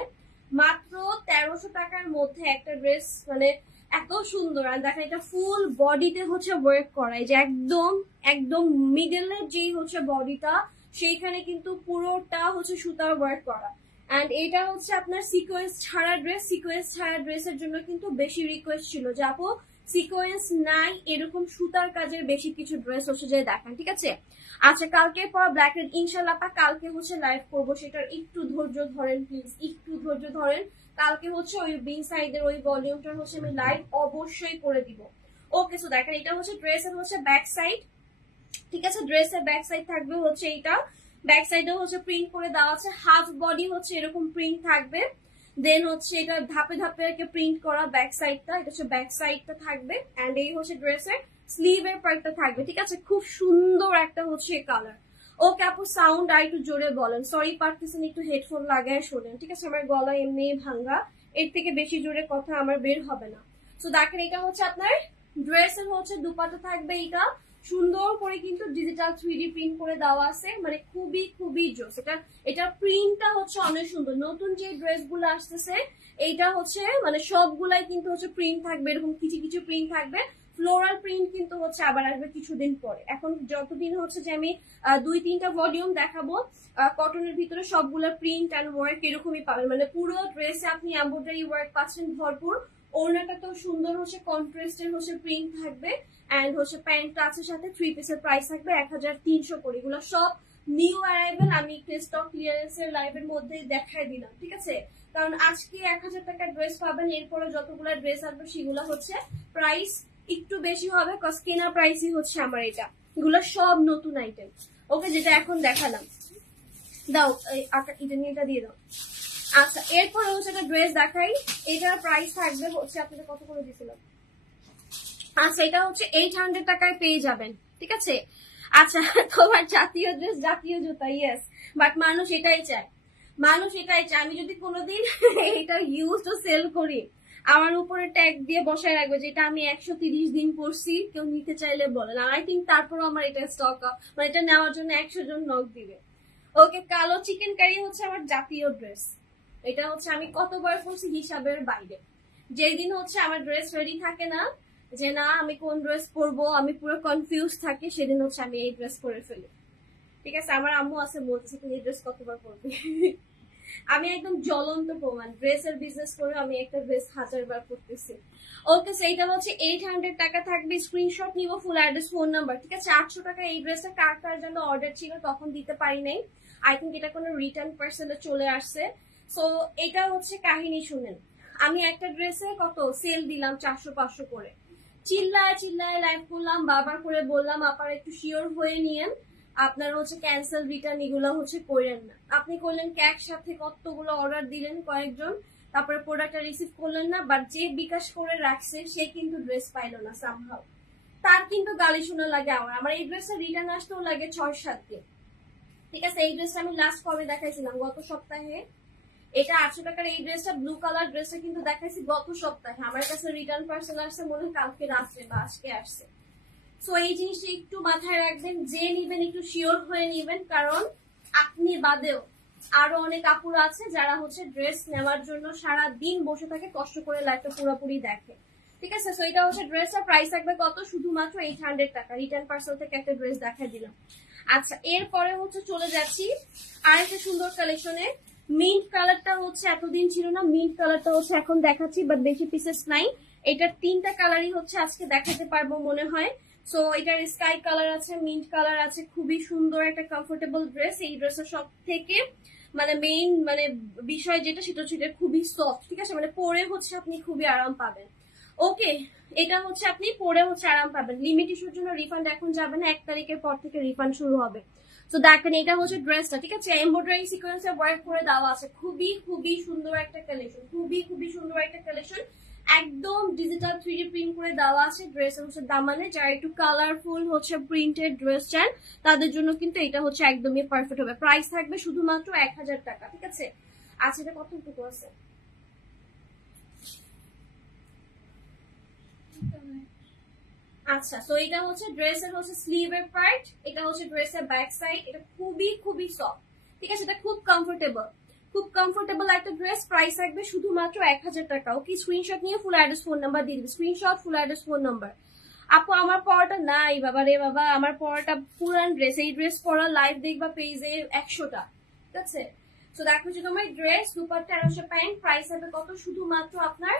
মাত্র 1300 টাকার মধ্যে একটা ড্রেস, মানে এত সুন্দর। আর দেখেন এটা ফুল বডিতে হচ্ছে ওয়ার্ক করা, এই যে একদম মিডলের যেই হচ্ছে বডিটা, সেইখানে কিন্তু পুরোটা হচ্ছে সুতার ওয়ার্ক করা। এন্ড এটা হচ্ছে আপনার সিকোয়েন্স ছাড়া ড্রেস। সিকোয়েন্স ছাড়া ড্রেসের জন্য কিন্তু বেশি রিকোয়েস্ট ছিল যে আপু সিকোয়েন্স নাই, এরকম সুতার কাজের বেশি কিছু ড্রেস হচ্ছে যে দেখান, ঠিক আছে? আচ্ছা, কালকে পর ব্ল্যাক রেড ইনশাল্লাহ কালকে হচ্ছে লাইভ করবো, সেটার একটু ধৈর্য ধরেন প্লিজ, একটু ধৈর্য ধরেন। কালকে হচ্ছে ওই বিং সাইডের ওই ভলিউমটার হচ্ছে আমি লাইভ অবশ্যই করে দিব। ওকে, সো দেখেন এটা হচ্ছে ড্রেসের হচ্ছে ব্যাক সাইড, ঠিক আছে? ড্রেসের ব্যাক সাইড থাকবে হচ্ছে এইটা, ব্যাক সাইডে হচ্ছে প্রিন্ট করে দেওয়া আছে। হাফ বডি হচ্ছে এরকম প্রিন্ট থাকবে, দেন হচ্ছে এটা ধাপে ধাপে প্রিন্ট করা ব্যাক সাইডটা, এটা হচ্ছে ব্যাক সাইডটা থাকবে। এন্ড এই হচ্ছে ড্রেসের স্লিভের পার্টটা থাকবে, ঠিক আছে? খুব সুন্দর একটা হচ্ছে কালার। ওকে আপু সাউন্ড আর একটু জোরে বলেন, সরি পারতেছেন একটু হেডফোন লাগায় শোনেন, ঠিক আছে? আমার গলা এমনি ভাঙ্গা, এর থেকে বেশি জোরে কথা আমার বের হবে না। তো দেখেন এটা হচ্ছে আপনার ড্রেসের হচ্ছে দুপাটা থাকবে, এটা সুন্দর করে কিন্তু ডিজিটাল 3D প্রিন্ট করে দেওয়া আছে, মানে খুবই খুবই জোস। এটা প্রিন্টটা হচ্ছে অনেক সুন্দর। নতুন যে ড্রেস গুলো আসতেছে এইটা হচ্ছে মানে সবগুলাই কিন্তু হচ্ছে প্রিন্ট থাকবে, এরকম কিছু কিছু প্রিন্ট থাকবে। ফ্লোরাল প্রিন্ট কিন্তু হচ্ছে আবার আসবে কিছুদিন পরে। এখন যতদিন হচ্ছে যে আমি 2-3টা ভলিউম দেখাবো কটনের ভিতরে, সবগুলো প্রিন্ট অ্যান্ড ওয়ার্ক এরকমই পাবেন, মানে পুরো ড্রেসে আপনি এমব্রয়ডারি ওয়ার্ক পাচ্ছেন ভরপুর। ওড়নাটা তো সুন্দর হচ্ছে কন্ট্রাস্টের হচ্ছে প্রিন্ট থাকবে, অ্যান্ড হচ্ছে প্যান্টটা আছে সাথে, 3 পিসের প্রাইস থাকবে 1300 করে। এগুলো সব নিউ অ্যারাইভেল, আমি স্টক ক্লিয়ারেন্সের লাইভের মধ্যে দেখাই দিলাম, ঠিক আছে? কারণ আজকে 1000 টাকার ড্রেস পাবেন, এরপরে যতগুলো ড্রেস আসবে সেগুলো হচ্ছে প্রাইস একটু বেশি হবে, কজ কেনা প্রাইসই হচ্ছে আমার এটা। এগুলো সব নতুন আইটেম, ওকে? যেটা এখন দেখালাম, দাও এটা নিয়ে এটা দিয়ে দাও। আচ্ছা, এরপরে হচ্ছে একটা ড্রেস দেখাই, এটার প্রাইস থাকবে হচ্ছে, আপনাদের কত করে দিয়েছিলাম? আচ্ছা, এটা হচ্ছে 800 টাকায় পেয়ে যাবেন, ঠিক আছে? আচ্ছা, তোমার জাতীয় ড্রেস জাতীয় জুতা, ইয়েস, বাট মানুষ এটাই চায়, মানুষ এটাই চায়। আমি যদি কোনোদিন এটা ইউজ তো সেল করি, আমার উপরে ট্যাগ দিয়ে বসায় রাখবে যেটা আমি 130 দিন পরছি, কেউ নিতে চাইলে বলেন। আই থিঙ্ক তারপরও আমার এটা স্টক, মানে এটা নেওয়ার জন্য 100 জন নক দিবে। ওকে, কালো চিকেন কারি হচ্ছে আমার জাতীয় ড্রেস। এটা হচ্ছে আমি কতবার পরছি হিসাবের বাইরে। যেদিন হচ্ছে আমার ড্রেস রেডি থাকে না, যে না আমি কোন ড্রেস পরবো, আমি পুরো কনফিউজ থাকি, সেদিন হচ্ছে আমি এই ড্রেস পরে ফেলি, ঠিক আছে? আমার আম্মু আছে বলতেছে তুমি এই ড্রেস কতবার পরবে। আমি একদম জ্বলন্ত প্রমাণ, ড্রেসের বিজনেস করে আমি একটা ড্রেস 1000 বার পরতেছি। ওকে, সেইটা হচ্ছে 800 টাকা থাকবে, স্ক্রিনশট নিব, ফুল অ্যাড্রেস, ফোন নাম্বার, ঠিক আছে? 800 টাকা এই ড্রেসটা কার কার জন্য অর্ডার ছিল তখন দিতে পারি নাই, আই থিঙ্ক এটা কোনো রিটার্ন পার্সেলে চলে আসছে। সো এটা হচ্ছে কাহিনী শুনেন, আমি একটা ড্রেসে কত সেল দিলাম 400-500 করে, চিল্লায় চিল্লায় লাইভ করলাম, বারবার করে বললাম আপনারা একটু শিওর হয়ে নিয়েন, আপনার হচ্ছে ক্যান্সেল রিটার্ন এগুলো হচ্ছে করেন না। আপনি করলেন ক্যাশ সাথে, কতগুলো অর্ডার দিলেন কয়েকজন, তারপরে প্রোডাক্টটা রিসিভ করলেন না, বাট যে বিকাশ করে রাখছে সে কিন্তু ড্রেস পাইলো না সামহাউ, তার কিন্তু গালি শোনা লাগে। আমার এই ড্রেসটা রিটার্ন আসতেও লাগে 6-7 দিন, ঠিক আছে? এই ড্রেসটা আমি লাস্ট কবে দেখাইছিলাম? গত সপ্তাহে। এটা 800 টাকার এই ড্রেসটা, ব্লু কালার ড্রেসটা কিন্তু দেখাইছি গত সপ্তাহে। আমার কাছে রিটার্ন পার্সেল আসছে মনে হয় কালকে রাত্রে বা আজকে আসছে। সো এই জিনিসটা একটু মাথায় রাখবেন, যে নিবেন একটু শিওর হয়ে নিবেন, কারণ আপনি বাদেও আরো অনেক আপুরা আছে যারা হচ্ছে ড্রেস নেওয়ার জন্য সারা দিন বসে থাকে, কষ্ট করে লাইফটা পুরোপুরি দেখে, ঠিক আছে? সো এটা হচ্ছে ড্রেসটা প্রাইস থাকবে কত? শুধুমাত্র 800 টাকা। রিটার্ন পার্সেল থেকে একটা ড্রেস দেখাই দিলাম। আচ্ছা, এরপরে হচ্ছে চলে যাচ্ছি আরেকটা সুন্দর কালেকশনে। মিন্ট কালারটা হচ্ছে এতদিন ছিল না, মিন্ট কালারটা হচ্ছে এখন দেখাচ্ছি, বাট বেশি পিসেস নাই। এটার 3টা কালারই হচ্ছে আজকে দেখাতে পারবো মনে হয়। সো এটার স্কাই কালার আছে, মিন্ট কালার আছে, খুবই সুন্দর একটা কমফোর্টেবল ড্রেস। এই ড্রেসের সব থেকে মানে মেইন মানে বিষয় যেটা, সেটা হচ্ছে এটা খুবই সফট, ঠিক আছে? মানে পরে হচ্ছে আপনি খুবই আরাম পাবেন। ওকে, এটা হচ্ছে আপনি পরে হচ্ছে আরাম পাবেন। লিমিট ইস্যুর জন্য রিফান্ড এখন যাবে না, 1 তারিখের পর থেকে রিফান্ড শুরু হবে। তো দেখেন এটা হচ্ছে ড্রেসটা, ঠিক আছে? এমব্রয়ডারি সিকোয়েন্সে ওয়ার্ক করে দেওয়া আছে, খুবই খুবই সুন্দর একটা কালেকশন, খুবই খুবই সুন্দর একটা কালেকশন, একদম ডিজিটাল 3D প্রিন্ট করে দেওয়া আছে। ড্রেস হচ্ছে দামানে, যারা একটু কালারফুল হচ্ছে প্রিন্টেড ড্রেস চান তাদের জন্য কিন্তু এটা হচ্ছে একদমই পারফেক্ট হবে। প্রাইস থাকবে শুধুমাত্র 1000 টাকা, ঠিক আছে? আচ্ছা, এটা কতটুকু আছে? আচ্ছা, তো এটা হচ্ছে ড্রেসের হচ্ছে স্লিভের পার্ট, এটা হচ্ছে ড্রেসের ব্যাক সাইড। এটা খুবই খুবই সফট, ঠিক আছে? এটা খুব কমফোর্টেবল, খুব কমফোর্টেবল একটা ড্রেস। প্রাইস থাকবে শুধুমাত্র 1000 টাকা। ওকে, স্ক্রিনশট নিয়ে ফুল অ্যাড্রেস ফোন নাম্বার দিয়ে দিবে, screenshot full address phone number. আপু আমার পড়াটা নাই বাবা রে বাবা, আমার পড়াটা পুরান ড্রেস, এই ড্রেস পরা লাইভ দেখবা পেজে 100টা, ঠিক আছে? তো দেখো যে তোমার ড্রেস দুপাট্টা 1300 প্যান্ট, প্রাইস হবে কত? শুধুমাত্র আপনার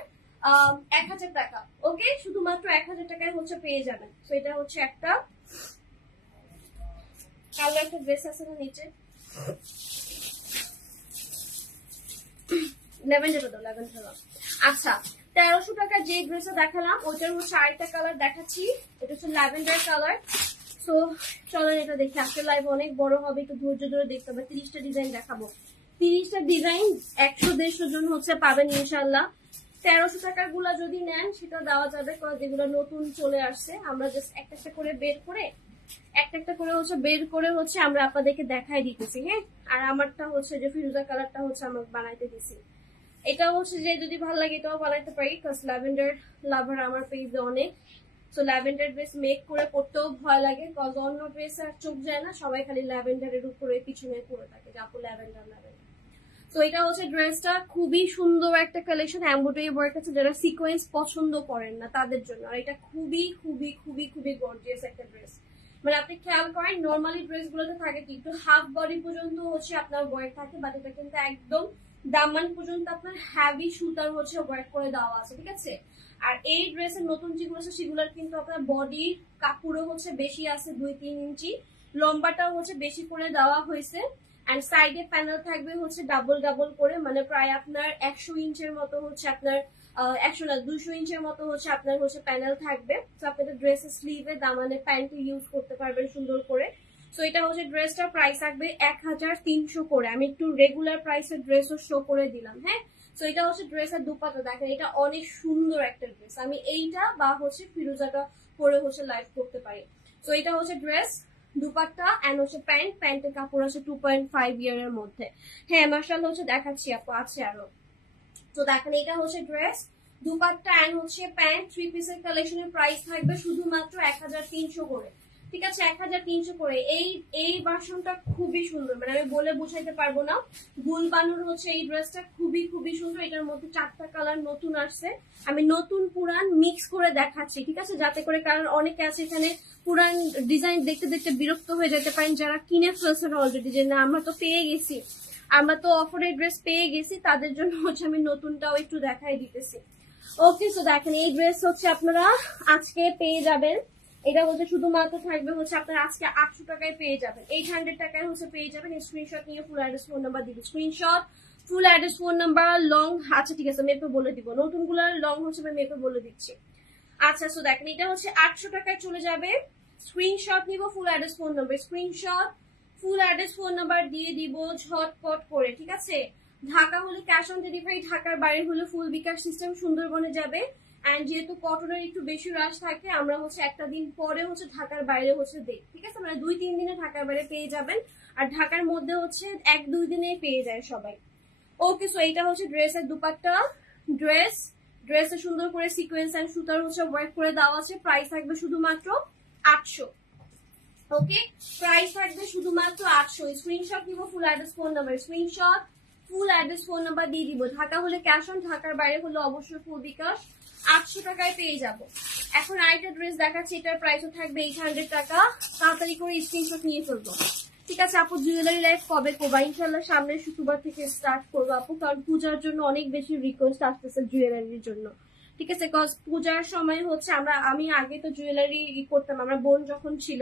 1000 টাকা। ওকে, শুধুমাত্র 1000 টাকায় হচ্ছে পেয়ে যাবেন। তো এটা হচ্ছে একটা কালো একটা ড্রেস আছে না নিচে, ল্যাভেন্ডার দাও, ল্যাভেন্ডার দাও। আচ্ছা, 1300 টাকার যে ড্রেসটা দেখালাম ওইটার হচ্ছে আরেকটা কালার দেখাচ্ছি, এটা হচ্ছে ল্যাভেন্ডার কালার। সো চলেন এটা দেখি, আজকে লাইভ অনেক বড় হবে, একটু ধৈর্য ধরে দেখতে হবে। 30টা ডিজাইন দেখাবো, 30টা ডিজাইন 100-150 জন হচ্ছে পাবেন ইনশাল্লাহ। 1300 টাকার গুলা যদি নেন সেটা দেওয়া যাবে, যেগুলো নতুন চলে আসছে আমরা জাস্ট একটা একটা করে বের করে একটা একটা করে হচ্ছে বের করে হচ্ছে আমরা আপনাদেরকে দেখাই দিতেছি। হ্যাঁ, আর আমারটা হচ্ছে যে ফিরোজা কালারটা হচ্ছে আমরা বানাইতে দিছি। এটা হচ্ছে যে যদি ভালো লাগে এটাও বানাইতে পারি, কারণ ল্যাভেন্ডার লাভার আমার পেজে অনেক। তো ল্যাভেন্ডার ড্রেস মেক করে পড়তেও ভয় লাগে, কজ অন্য ড্রেস আর চোখ যায় না, সবাই খালি ল্যাভেন্ডারের উপরে পিছনে পড়ে থাকে যে আপু ল্যাভেন্ডার ল্যাভেন্ডার। তো এটা হচ্ছে ড্রেসটা খুবই সুন্দর একটা কালেকশন, এমব্রয়ডারি ওয়ার্ক আছে, যারা সিকোয়েন্স পছন্দ করেন না তাদের জন্য। আর এটা খুবই খুবই খুবই খুবই গর্জিয়াস একটা ড্রেস। মানে আপনি খেয়াল করেন নর্মালি ড্রেস গুলোতে থাকে কিন্তু হাফ বডি পর্যন্ত হচ্ছে আপনার ওয়ার্ক থাকে, বাট এটা কিন্তু একদম দামান পর্যন্ত আপনার হ্যাভি সুতার হচ্ছে ওয়ার্ক করে দেওয়া আছে, ঠিক আছে। আর এই ড্রেসের নতুন যেগুলো আছে সেগুলোর কিন্তু আপনার বডির কাপড়ও হচ্ছে বেশি আছে, 2-3 ইঞ্চি, লম্বাটাও হচ্ছে বেশি করে দেওয়া হয়েছে। এন্ড সাইডে প্যানেল থাকবে হচ্ছে ডাবল ডাবল করে, মানে প্রায় আপনার 100 ইঞ্চের মতো হচ্ছে আপনার 100 না 200 ইঞ্চের মতো হচ্ছে আপনার হচ্ছে প্যানেল থাকবে। তো আপনাদের ড্রেসের স্লিভে দামানে প্যান্টে ইউজ করতে পারবেন সুন্দর করে। সো এটা হচ্ছে ড্রেসটার প্রাইস থাকবে 1300 করে। আমি একটু রেগুলার প্রাইসের ড্রেসও শো করে দিলাম। হ্যাঁ, সো এটা হচ্ছে ড্রেসের দুপাটা দেখেন, এটা অনেক সুন্দর একটা ড্রেস। আমি এইটা বা হচ্ছে ফিরোজাটা পরে হচ্ছে লাইভ করতে পারি। সো এটা হচ্ছে ড্রেস, দুপাট্টা এন্ড হচ্ছে প্যান্ট, প্যান্টের কাপড় আছে 2.5 ইয়ারের মধ্যে। হ্যাঁ মাশাআল্লাহ হচ্ছে দেখাচ্ছি আপু, আছে আরো। তো দেখেন এটা হচ্ছে ড্রেস, দুপাট্টা এন্ড হচ্ছে প্যান্ট, 3 পিসের কালেকশনের প্রাইস থাকবে শুধুমাত্র 1300 করে। ঠিক আছে, 1300 করে। এই ভার্সনটা খুবই সুন্দর, মানে আমি বলে বুঝাইতে পারবো না। গুলবানুর হচ্ছে এই ড্রেসটা খুবই খুবই সুন্দর। এটার মধ্যে 4টা কালার নতুন আসছে, আমি নতুন পুরান মিক্স করে দেখাচ্ছি, ঠিক আছে, যাতে করে, কারণ অনেকে আছে এখানে পুরান ডিজাইন দেখতে দেখতে বিরক্ত হয়ে যেতে পারেন যারা কিনে ফেলছেন অলরেডি, যে না আমরা তো পেয়ে গেছি, আমরা তো অফারের ড্রেস পেয়ে গেছি, তাদের জন্য হচ্ছে আমি নতুনটাও একটু দেখাই দিতেছি। ওকে, সো দেখেন এই ড্রেস হচ্ছে আপনারা আজকে পেয়ে যাবেন। এটা হচ্ছে শুধুমাত্র থাকবে হচ্ছে আপনারা আজকে 800 টাকায় পেয়ে যাবেন, 800 টাকায় হচ্ছে পেয়ে যাবেন। স্ক্রিনশট নিয়ে ফুল অ্যাড্রেস ফোন নাম্বার দিবি, screenshot full address phone number long. আচ্ছা ঠিক আছে, মেপে বলে দিব, নতুনগুলোর লং হচ্ছে আমি মেপে বলে দিচ্ছি। আচ্ছা, সো দেখেন এটা হচ্ছে 800 টাকায় চলে যাবে। স্ক্রিনশট নিব, ফুল address phone number, screenshot full address phone number দিয়ে দিব ঝটপট করে, ঠিক আছে। ঢাকা হলে ক্যাশ অন ডেলিভারি, ঢাকার বাইরে হলে ফুল বিকাশ সিস্টেম, সুন্দরবনে যাবে। এন্ড যেহেতু কটনের একটু বেশি রাশ থাকে, আমরা হচ্ছে একটা দিন পরে হচ্ছে ঢাকার বাইরে হচ্ছে দেই, ঠিক আছে, মানে 2-3 দিনে ঢাকার বাইরে পেয়ে যাবেন। আর ঢাকার মধ্যে হচ্ছে 1-2 দিনে পেয়ে যায় সবাই। ওকে, সো এইটা হচ্ছে ড্রেসের দুপাট্টা। ড্রেসে সুন্দর করে সিকোয়েন্স এন্ড সুতার হচ্ছে ওয়ার্ক করে দেওয়া আছে। প্রাইস থাকবে শুধুমাত্র 800। ওকে, প্রাইস থাকবে শুধুমাত্র 800। স্ক্রিনশট নিব, ফুল address phone number, screenshot full address phone number দিয়ে দিব। ঢাকা হলে ক্যাশ অন, ঢাকার বাইরে হলে অবশ্যই ফুল বিকাশ। 800 টাকায় পেয়ে যাব। এখন আরেকটা ড্রেস দেখাচ্ছি, এটার প্রাইসও থাকবে 800 টাকা। তাড়াতাড়ি করে স্ক্রিনশট নিয়ে ফেলবো। ঠিক আছে আপু, জুয়েলারি লাইফ কবে করবা? ইনশাল্লাহ সামনের শুক্রবার থেকে স্টার্ট করবো আপু, কারণ পূজার জন্য অনেক বেশি রিকোয়েস্ট আসতেছে জুয়েলারির জন্য। ঠিক আছে, কজ পূজার সময় হচ্ছে আমি আগে তো জুয়েলারি করতাম, আমার বোন যখন ছিল।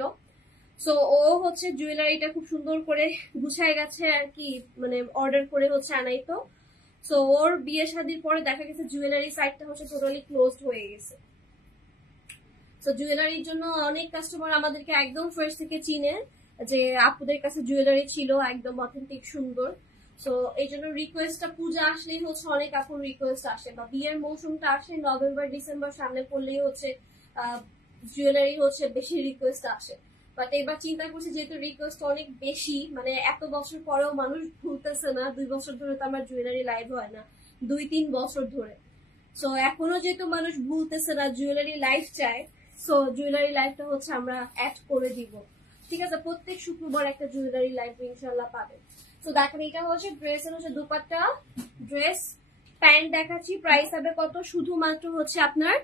সো ও হচ্ছে জুয়েলারিটা খুব সুন্দর করে গুছায় গেছে আর কি, মানে অর্ডার করে হচ্ছে আনাইতো। সো ওর বিয়ে শাদির পরে দেখা গেছে জুয়েলারি সাইডটা হচ্ছে টোটালি ক্লোজড হয়ে গেছে। সো জুয়েলারির জন্য অনেক কাস্টমার আমাদেরকে একদম ফার্স্ট থেকে চিনে, যে আপুদের কাছে জুয়েলারি ছিল একদম অথেন্টিক সুন্দর। সো এই জন্য রিকোয়েস্টটা পূজা আসলেই হচ্ছে অনেক আপুর রিকোয়েস্ট আসে, বা বিয়ের মৌসুমটা আসে নভেম্বর ডিসেম্বর সামনে পড়লেই হচ্ছে জুয়েলারি হচ্ছে বেশি রিকোয়েস্ট আসে। বাট এবার চিন্তা করছি যেহেতু রিকোয়েস্ট অনেক বেশি, মানে এত বছর পরেও মানুষ ভুলতেছে না, 2 বছর ধরে তো আমার জুয়েলারি লাইভ হয় না, 2-3 বছর ধরে। সো এখনো যেহেতু মানুষ ভুলতেছে না, জুয়েলারি লাইফ চায়, সো জুয়েলারি লাইফটা হচ্ছে আমরা অ্যাড করে দিব। ঠিক আছে, প্রত্যেক শুক্রবার একটা জুয়েলারি লাইফ ইনশাল্লাহ পাবেন। তো দেখেন এটা হচ্ছে ড্রেসের হচ্ছে দুপাট্টা, ড্রেস প্যান্ট দেখাচ্ছি। প্রাইস হবে কত? শুধুমাত্র হচ্ছে আপনার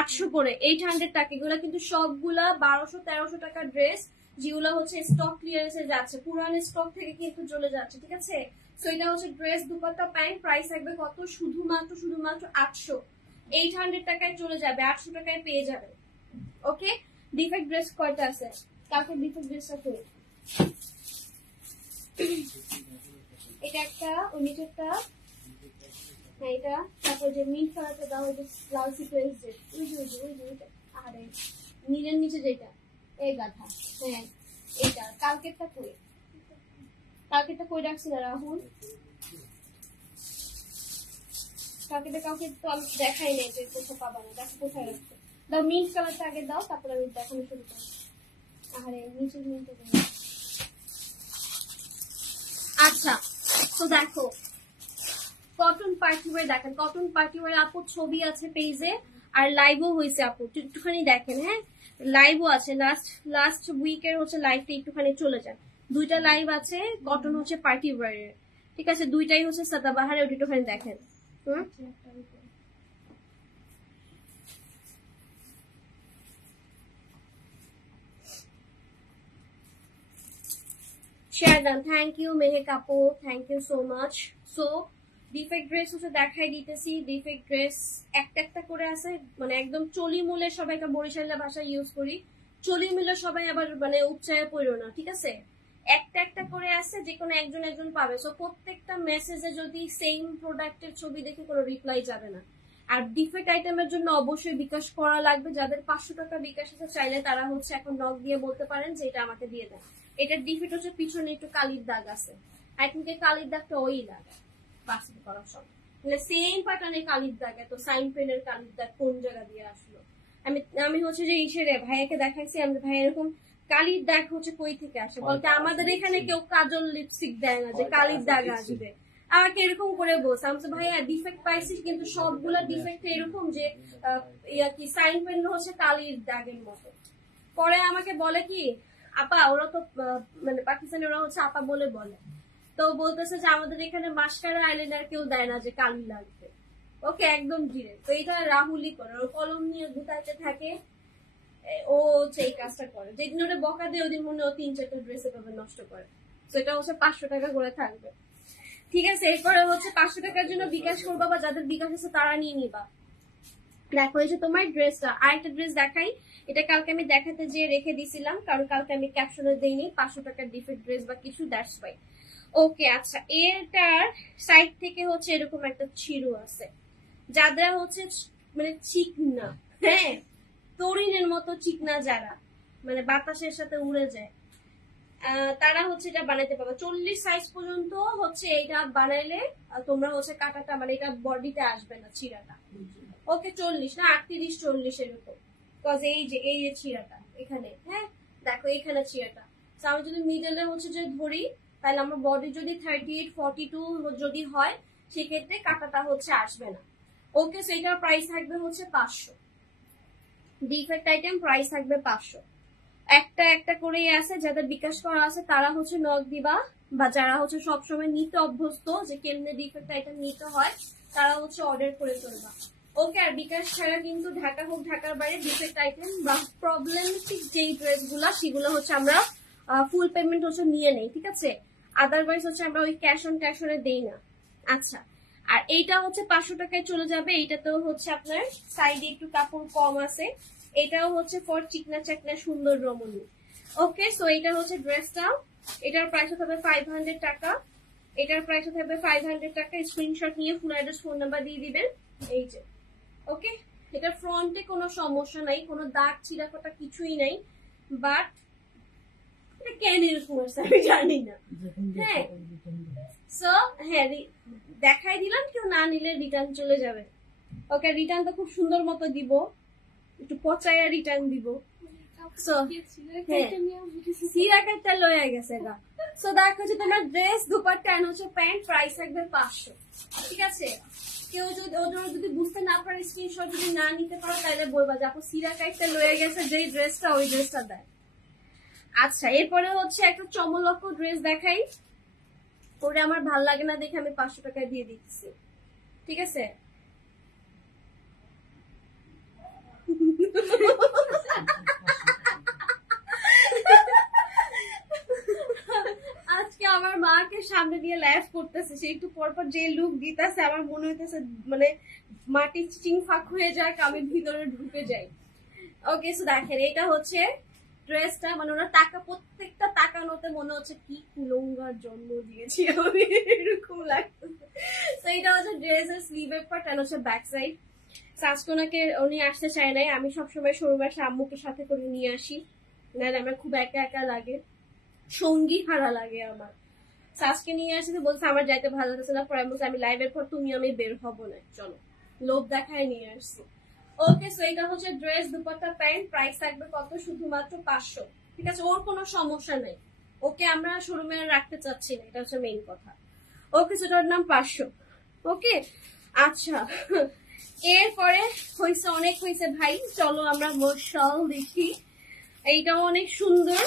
800 করে, 800 টাকা। এগুলো কিন্তু সবগুলা 1200-1300 টাকার ড্রেস, যেগুলো হচ্ছে স্টক ক্লিয়ারেন্সে যাচ্ছে, পুরানো স্টক থেকে কিন্তু চলে যাচ্ছে, ঠিক আছে। সো এটা হচ্ছে ড্রেস দুপাট্টা প্যান্ট, প্রাইস থাকবে কত? শুধুমাত্র 800। 800 টাকায় চলে যাবে, 800 টাকায় পেয়ে যাবে। ওকে, ডিফেক্ট ড্রেস কয়টা আছে? কালকে ডিফেক্ট ড্রেসটা কই? এটা একটা, ওই নিচেরটা, হ্যাঁ এটা, তারপর যে মিন্ট কালারটা দাও, ওই যে লাল সিকোয়েন্স, যে ওইটা, আরে নীলের নিচে যেটা, এই গাধা, হ্যাঁ এইটা। কালকেরটা কই রাখছি না রাহুল? কালকেটা কাউকে তো আমি দেখাই নাই যে কোথাও পাবা না, দেখো কোথায় রাখছে। দাও মিন্ট কালারটা আগে দাও, তারপরে আমি দেখানো শুরু করি। আরে নিচে নিতে আচ্ছা, তো দেখো কটন পার্টি ওয়্যার দেখেন, কটন পার্টি ওয়্যার আপুর ছবি আছে পেজে, আর লাইভও হয়েছে আপু, একটুখানি দেখেন। হ্যাঁ, লাইভও আছে, লাস্ট উইকের হচ্ছে লাইভটা একটুখানি চলে যায়। 2টা লাইভ আছে কটন হচ্ছে পার্টি ওয়্যারের, ঠিক আছে, 2টাই হচ্ছে সাদাবাহারে, ওটা একটুখানি দেখেন। Share done, thank you Mehek আপু, thank you so much. So defect dress হচ্ছে দেখাই দিতেছি। ডিফেক্ট ড্রেস একটা একটা করে আছে, মানে একদম চলি মূলে সবাইকে বরিশালের ভাষা ইউজ করি, চলি মিলে সবাই আবার মানে উচ্চারে পড়ো না, ঠিক আছে। একটা একটা করে আছে, যে কোনো একজন একজন পাবে। সো প্রত্যেকটা মেসেজে যদি সেম প্রোডাক্টের ছবি দেখে কোনো রিপ্লাই যাবে না। আর ডিফেক্ট আইটেমের জন্য অবশ্যই বিকাশ করা লাগবে। যাদের 500 টাকা বিকাশ আছে চাইলে তারা হচ্ছে এখন নক দিয়ে বলতে পারেন যে এটা আমাকে দিয়ে দেন। এটার ডিফেক্ট হচ্ছে পিছনে একটু কালির দাগ আছে, আই থিঙ্ক এই কালির দাগটা ওই লাগে বাসিং করার সময়, মানে সেম প্যাটার্নের কালির দাগ, এত সাইন পেনের কালির দাগ কোন জায়গা দিয়ে আসলো। আমি হচ্ছে যে ইসেরে ভাইয়াকে দেখাইছি, আমি ভাই এরকম কালির দাগ হচ্ছে কই থেকে আসে বলতে, আমাদের এখানে কেউ কাজল লিপস্টিক দেয় না যে কালির দাগ আসবে। আমাকে এরকম করে বলছে, আমি তো ভাইয়া ডিফেক্ট পাইছি কিন্তু সবগুলা ডিফেক্ট এরকম যে কি সাইন পেন হচ্ছে কালির দাগের মতো। পরে আমাকে বলে কি আপা, ওরা তো মানে পাকিস্তানি, ওরা হচ্ছে আপা বলে বলে, তো বলতেছে যে আমাদের এখানে মাস্কারা আইলাইনার কেউ দেয় না যে কালি লাগবে। ওকে একদম ডিরেক্ট। তো এটা রাহুলই করে, ওর কলম নিয়ে গুতাইতে থাকে, ও হচ্ছে এই কাজটা করে। যেদিন ওটা বকা দেয় ওদিন মনে ও 3-4টা ড্রেসে পাবে নষ্ট করে। তো এটা হচ্ছে 500 টাকা করে থাকবে, ঠিক আছে। এরপরে হচ্ছে 500 টাকার জন্য বিকাশ করবা, বা যাদের বিকাশ আছে তারা নিয়ে নিবা। দেখো এই যে তোমার ড্রেসটা, আরেকটা ড্রেস দেখাই। এটা কালকে আমি দেখাতে যে রেখে দিছিলাম, কারণ কালকে আমি ক্যাপশনে দেইনি 500 টাকার ডিফেক্ট ড্রেস বা কিছু, দ্যাটস ওয়াই। ওকে আচ্ছা, এটার সাইড থেকে হচ্ছে এরকম একটা ছিরু আছে, যাদের হচ্ছে মানে চিকনা, হ্যাঁ তরিনের মতো চিকনা, যারা মানে বাতাসের সাথে উড়ে যায়, তারা হচ্ছে এটা বানাইতে পারবে। 40 সাইজ পর্যন্ত হচ্ছে এটা বানাইলে তোমরা হচ্ছে কাটাটা মানে এটা বডিতে আসবে না ছিঁড়াটা। ওকে 40 না 38-40 এরকম, বিকজ এই যে ছিঁড়াটা এখানে, হ্যাঁ দেখো এখানে ছিঁড়াটা। আমি যদি মিডলে হচ্ছে যে ধরি, তাহলে আমার বডি যদি 38-42 যদি হয়, সেক্ষেত্রে কাটাটা হচ্ছে আসবে না। ওকে, সো এটার প্রাইস থাকবে হচ্ছে 500। ডিফেক্ট আইটেম প্রাইস থাকবে 500। একটা একটা করেই আছে, যাদের বিকাশ করা আছে তারা হচ্ছে নক দিবা, বা যারা হচ্ছে সবসময় নিতে অভ্যস্ত যে কেমনে ডিফেক্ট আইটেম নিতে হয়, তারা হচ্ছে অর্ডার করে ফেলবা। ওকে, আর বিকাশ ছাড়া কিন্তু ঢাকা হোক ঢাকার বাইরে ডিফেক্ট আইটেম বা প্রবলেমেটিক যেই ড্রেসগুলা সেগুলো হচ্ছে আমরা ফুল পেমেন্ট হচ্ছে নিয়ে নেই, ঠিক আছে। আদারওয়াইজ হচ্ছে আমরা ওই ক্যাশ অন ক্যাশনে দেই না। আচ্ছা, আর এইটা হচ্ছে 500 টাকায় চলে যাবে। এইটাতেও হচ্ছে আপনার সাইডে একটু কাপড় কম আছে, এটাও হচ্ছে ফর চিকনা চাকনা সুন্দর রমণী। ওকে, সো এটা হচ্ছে ড্রেসটা, এটার প্রাইস হবে 500 টাকা। এটার প্রাইস হবে 500 টাকা। স্ক্রিনশট নিয়ে ফুল অ্যাড্রেস ফোন নাম্বার দিয়ে দিবেন। এই যে ওকে, এটা ফ্রন্টে কোনো সমস্যা নাই, কোনো দাগ চিরাফাটা কিছুই নাই, বাট এটা কেন এরকম হচ্ছে আমি জানি না। হ্যাঁ, সো হ্যাঁ দেখাই দিলাম, কেউ না নিলে রিটার্ন চলে যাবে। ওকে, রিটার্ন তো খুব সুন্দর মতো দিব, একটু পচাইয়া রিটার্ন দিব। সিরাকারটা লয়ে গেছে গা। সো দেখো যে তোমার ড্রেস দুপাট্টা এন্ড হচ্ছে প্যান্ট, প্রাইস থাকবে 500, ঠিক আছে। কেউ যদি বুঝতে না পারে, স্ক্রিনশট যদি না নিতে পারো, তাহলে বলবা যে আপু সিরাকারটা লয়ে গেছে, যেই ড্রেসটা ওই ড্রেসটা দেয়। আচ্ছা, এরপরে হচ্ছে একটা চমলক্ষ ড্রেস দেখাই, ওটা আমার ভাল লাগে না দেখে আমি 500 টাকায় দিয়ে দিচ্ছি, ঠিক আছে। আজকে আমার মাকে সামনে দিয়ে লাইভ করতেছে, সে একটু পরপর যে লুক দিতেছে আমার মনে হইতেছে মানে মাটি চিচিং ফাঁক হয়ে যায়, কামের ভিতরে ঢুকে যায়। ওকে, সো দেখেন এটা হচ্ছে ড্রেসটা, মানে ওরা টাকা প্রত্যেকটা তাকানোতে মনে হচ্ছে কি কুলঙ্গার জন্ম দিয়েছি আমি, এরকম লাগতেছে। তো এটা হচ্ছে ড্রেসের স্লিভের পার্ট আর হচ্ছে ব্যাক সাইড। সাজকোনাকে উনি আসতে চায় নাই, আমি সবসময় শোরুমে আসে আম্মুকে সাথে করে নিয়ে আসি, নাহলে আমার খুব একা একা লাগে, সঙ্গী হারা লাগে আমার। সাজকে নিয়ে আসতে বলছে আমার যাইতে ভালো লাগছে না, পরে বলছে আমি লাইভের পর তুমি আমি বের হবো না, চলো লোভ দেখায় নিয়ে আসছি। ওকে, সো এটা হচ্ছে ড্রেস দুপাট্টা প্যান্ট, প্রাইস থাকবে কত, শুধুমাত্র 500। ঠিক আছে, ওর কোনো সমস্যা নেই, ওকে আমরা শোরুমে রাখতে চাচ্ছি না, এটা হচ্ছে মেইন কথা। ওকে, সেটার নাম 500। ওকে, আচ্ছা এরপরে হয়েছে, অনেক হয়েছে ভাই, চলো আমরা মশাল দেখি। এইটাও অনেক সুন্দর,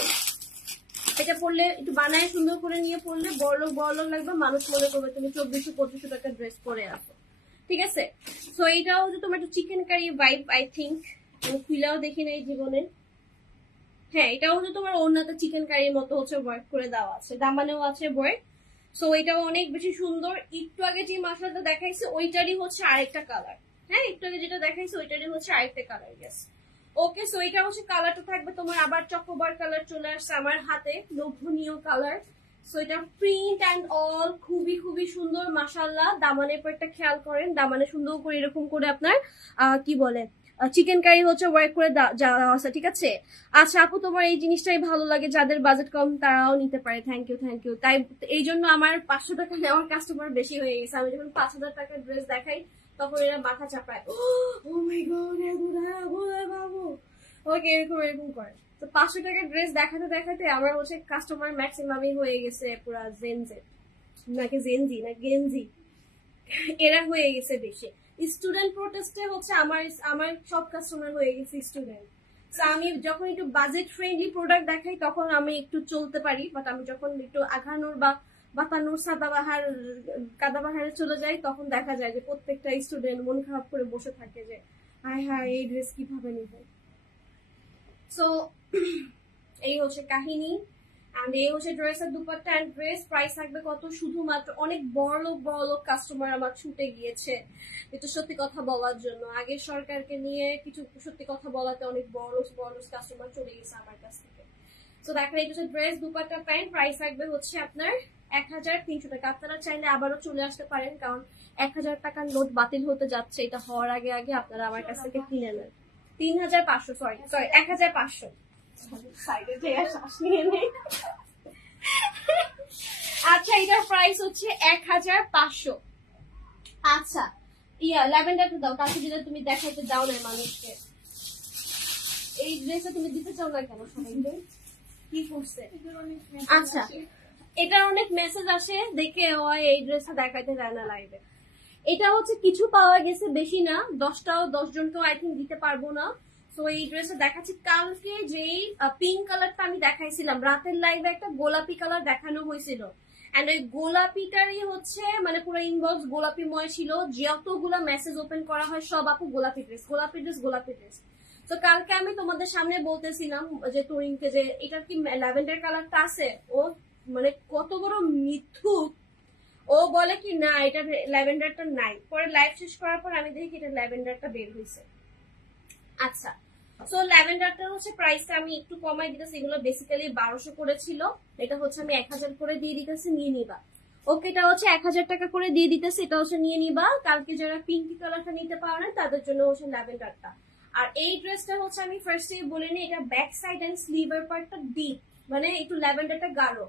এটা পরলে একটু বানায় সুন্দর করে নিয়ে পরলে বড় লাগবে, মানুষ মনে করবে তুমি 2400-2500 টাকা ড্রেস পরে আসো। ঠিক আছে, তো এইটাও হচ্ছে তোমার একটু chicken curry vibe, I think. আমি খুলেও দেখি না এই জীবনে। হ্যাঁ, এটাও হচ্ছে তোমার ওড়নাতে চিকেন কারির মতো হচ্ছে ওয়ার্ক করে দেওয়া আছে, দামানেও আছে ওয়ার্ক। সো এটাও অনেক বেশি সুন্দর। একটু আগে যে মশলাটা দেখাইছে ওইটারই হচ্ছে আরেকটা কালার। হ্যাঁ, একটু আগে যেটা দেখাইছে ওইটারই হচ্ছে আরেকটা কালার। ইয়েস, ওকে। সো এটা হচ্ছে কালারটা থাকবে তোমার আবার চকোবার কালার চলে আসছে আমার হাতে, লোভনীয় কালার। সো এটা প্রিন্ট অ্যান্ড অল খুবই সুন্দর মাশাআল্লাহ। দামানের পরটা খেয়াল করেন, দামানে সুন্দর করে এরকম করে আপনার কি বলে চিকেন কারি হচ্ছে ওয়ার্ক করে যাওয়া আছে। ঠিক আছে, আচ্ছা আপু তোমার এই জিনিসটাই ভালো লাগে, যাদের বাজেট কম তারাও নিতে পারে। Thank you. তাই এই জন্য আমার 500 টাকা নেওয়ার কাস্টমার বেশি হয়ে গেছে। আমি যখন 5000 টাকার ড্রেস দেখাই তখন এরা মাথা চাপায়, ও মাই গড বাবু। ওকে, এরকম করে। তো 500 টাকার ড্রেস দেখাতে আমার হচ্ছে কাস্টমার ম্যাক্সিমামই হয়ে গেছে পুরা জেনজেড, নাকি জেনজি না গেনজি, এরা হয়ে গেছে বেশি। স্টুডেন্ট প্রোটেস্টে হচ্ছে আমার সব কাস্টমার হয়ে গেছে স্টুডেন্ট। আমি যখন একটু বাজেট ফ্রেন্ডলি প্রোডাক্ট দেখাই তখন আমি একটু চলতে পারি, বাট আমি যখন একটু আঘানোর বা বাতানোর কাদাবাহারে চলে যাই তখন দেখা যায় যে প্রত্যেকটা স্টুডেন্ট মন খারাপ করে বসে থাকে যে হায় এই ড্রেস কিভাবে নিব। সো এই হচ্ছে কাহিনী। And এই হচ্ছে ড্রেসের দুপাট্টা এন্ড ড্রেস। প্রাইস থাকবে কত, শুধুমাত্র অনেক বড় কাস্টমার আমার ছুটে গিয়েছে এটা সত্যি কথা বলার জন্য। আগের সরকারকে নিয়ে কিছু সত্যি কথা বলাতে অনেক বড় কাস্টমার চলে গেছে আমার কাছ থেকে। তো দেখেন এই হচ্ছে ড্রেস, দুপাট্টা, প্যান্ট। প্রাইস থাকবে হচ্ছে আপনার 1300 টাকা। আপনারা চাইলে আবারও চলে আসতে পারেন, কারণ 1000 টাকার নোট বাতিল হতে যাচ্ছে। এটা হওয়ার আগে আপনারা আমার কাছ থেকে কিনে নেন। 3500, সরি 1500। আচ্ছা, এটার প্রাইস হচ্ছে 1500। আচ্ছা ল্যাভেন্ডারটা দাও, কাছে যেটা তুমি দেখাইতে দাও না মানুষকে। এই ড্রেসটা তুমি দিতে চাও না কেন সবাইকে, কি করছে? আচ্ছা, এটার অনেক মেসেজ আসে দেখে এই ড্রেসটা দেখাইতে যায় না লাইভে। এটা হচ্ছে কিছু পাওয়া গেছে, বেশি না, 10 জনকেও আই থিঙ্ক দিতে পারবো না। তো এই ড্রেসটা দেখাচ্ছি। কালকে যেই পিঙ্ক কালারটা আমি দেখাইছিলাম রাতের লাইভে, একটা গোলাপি কালার দেখানো হয়েছিল, এন্ড ওই গোলাপিটারই হচ্ছে মানে পুরো ইনবক্স গোলাপিময় ছিল। যতগুলা মেসেজ ওপেন করা হয় সব আপু গোলাপি ড্রেস। তো কালকে আমি তোমাদের সামনে বলতেছিলাম যে তরিনকে যে এটার কি ল্যাভেন্ডার কালারটা আছে, ও মানে কত বড় মিথ্যুক, ও বলে কি না এটা ল্যাভেন্ডারটা নাই। পরে লাইভ শেষ করার পর আমি দেখি এটা ল্যাভেন্ডারটা বের হয়েছে। আচ্ছা, সো ল্যাভেন্ডারটা হচ্ছে প্রাইসটা আমি একটু কমাই দিতেছি। এগুলো বেসিক্যালি 1200 করে ছিল, এটা হচ্ছে আমি 1000 করে দিয়ে দিতেছি, নিয়ে নিবা। ওকে, এটা হচ্ছে 1000 টাকা করে দিয়ে দিতেছি, এটা হচ্ছে নিয়ে নিবা। কালকে যারা পিঙ্কি কালারটা নিতে পারে তাদের জন্য হচ্ছে ল্যাভেন্ডারটা। আর এই ড্রেসটা হচ্ছে আমি ফার্স্টে বলে নিই, এটা ব্যাক সাইড এন্ড স্লিভের পার্টটা ডিপ, মানে একটু ল্যাভেন্ডারটা গাঢ়,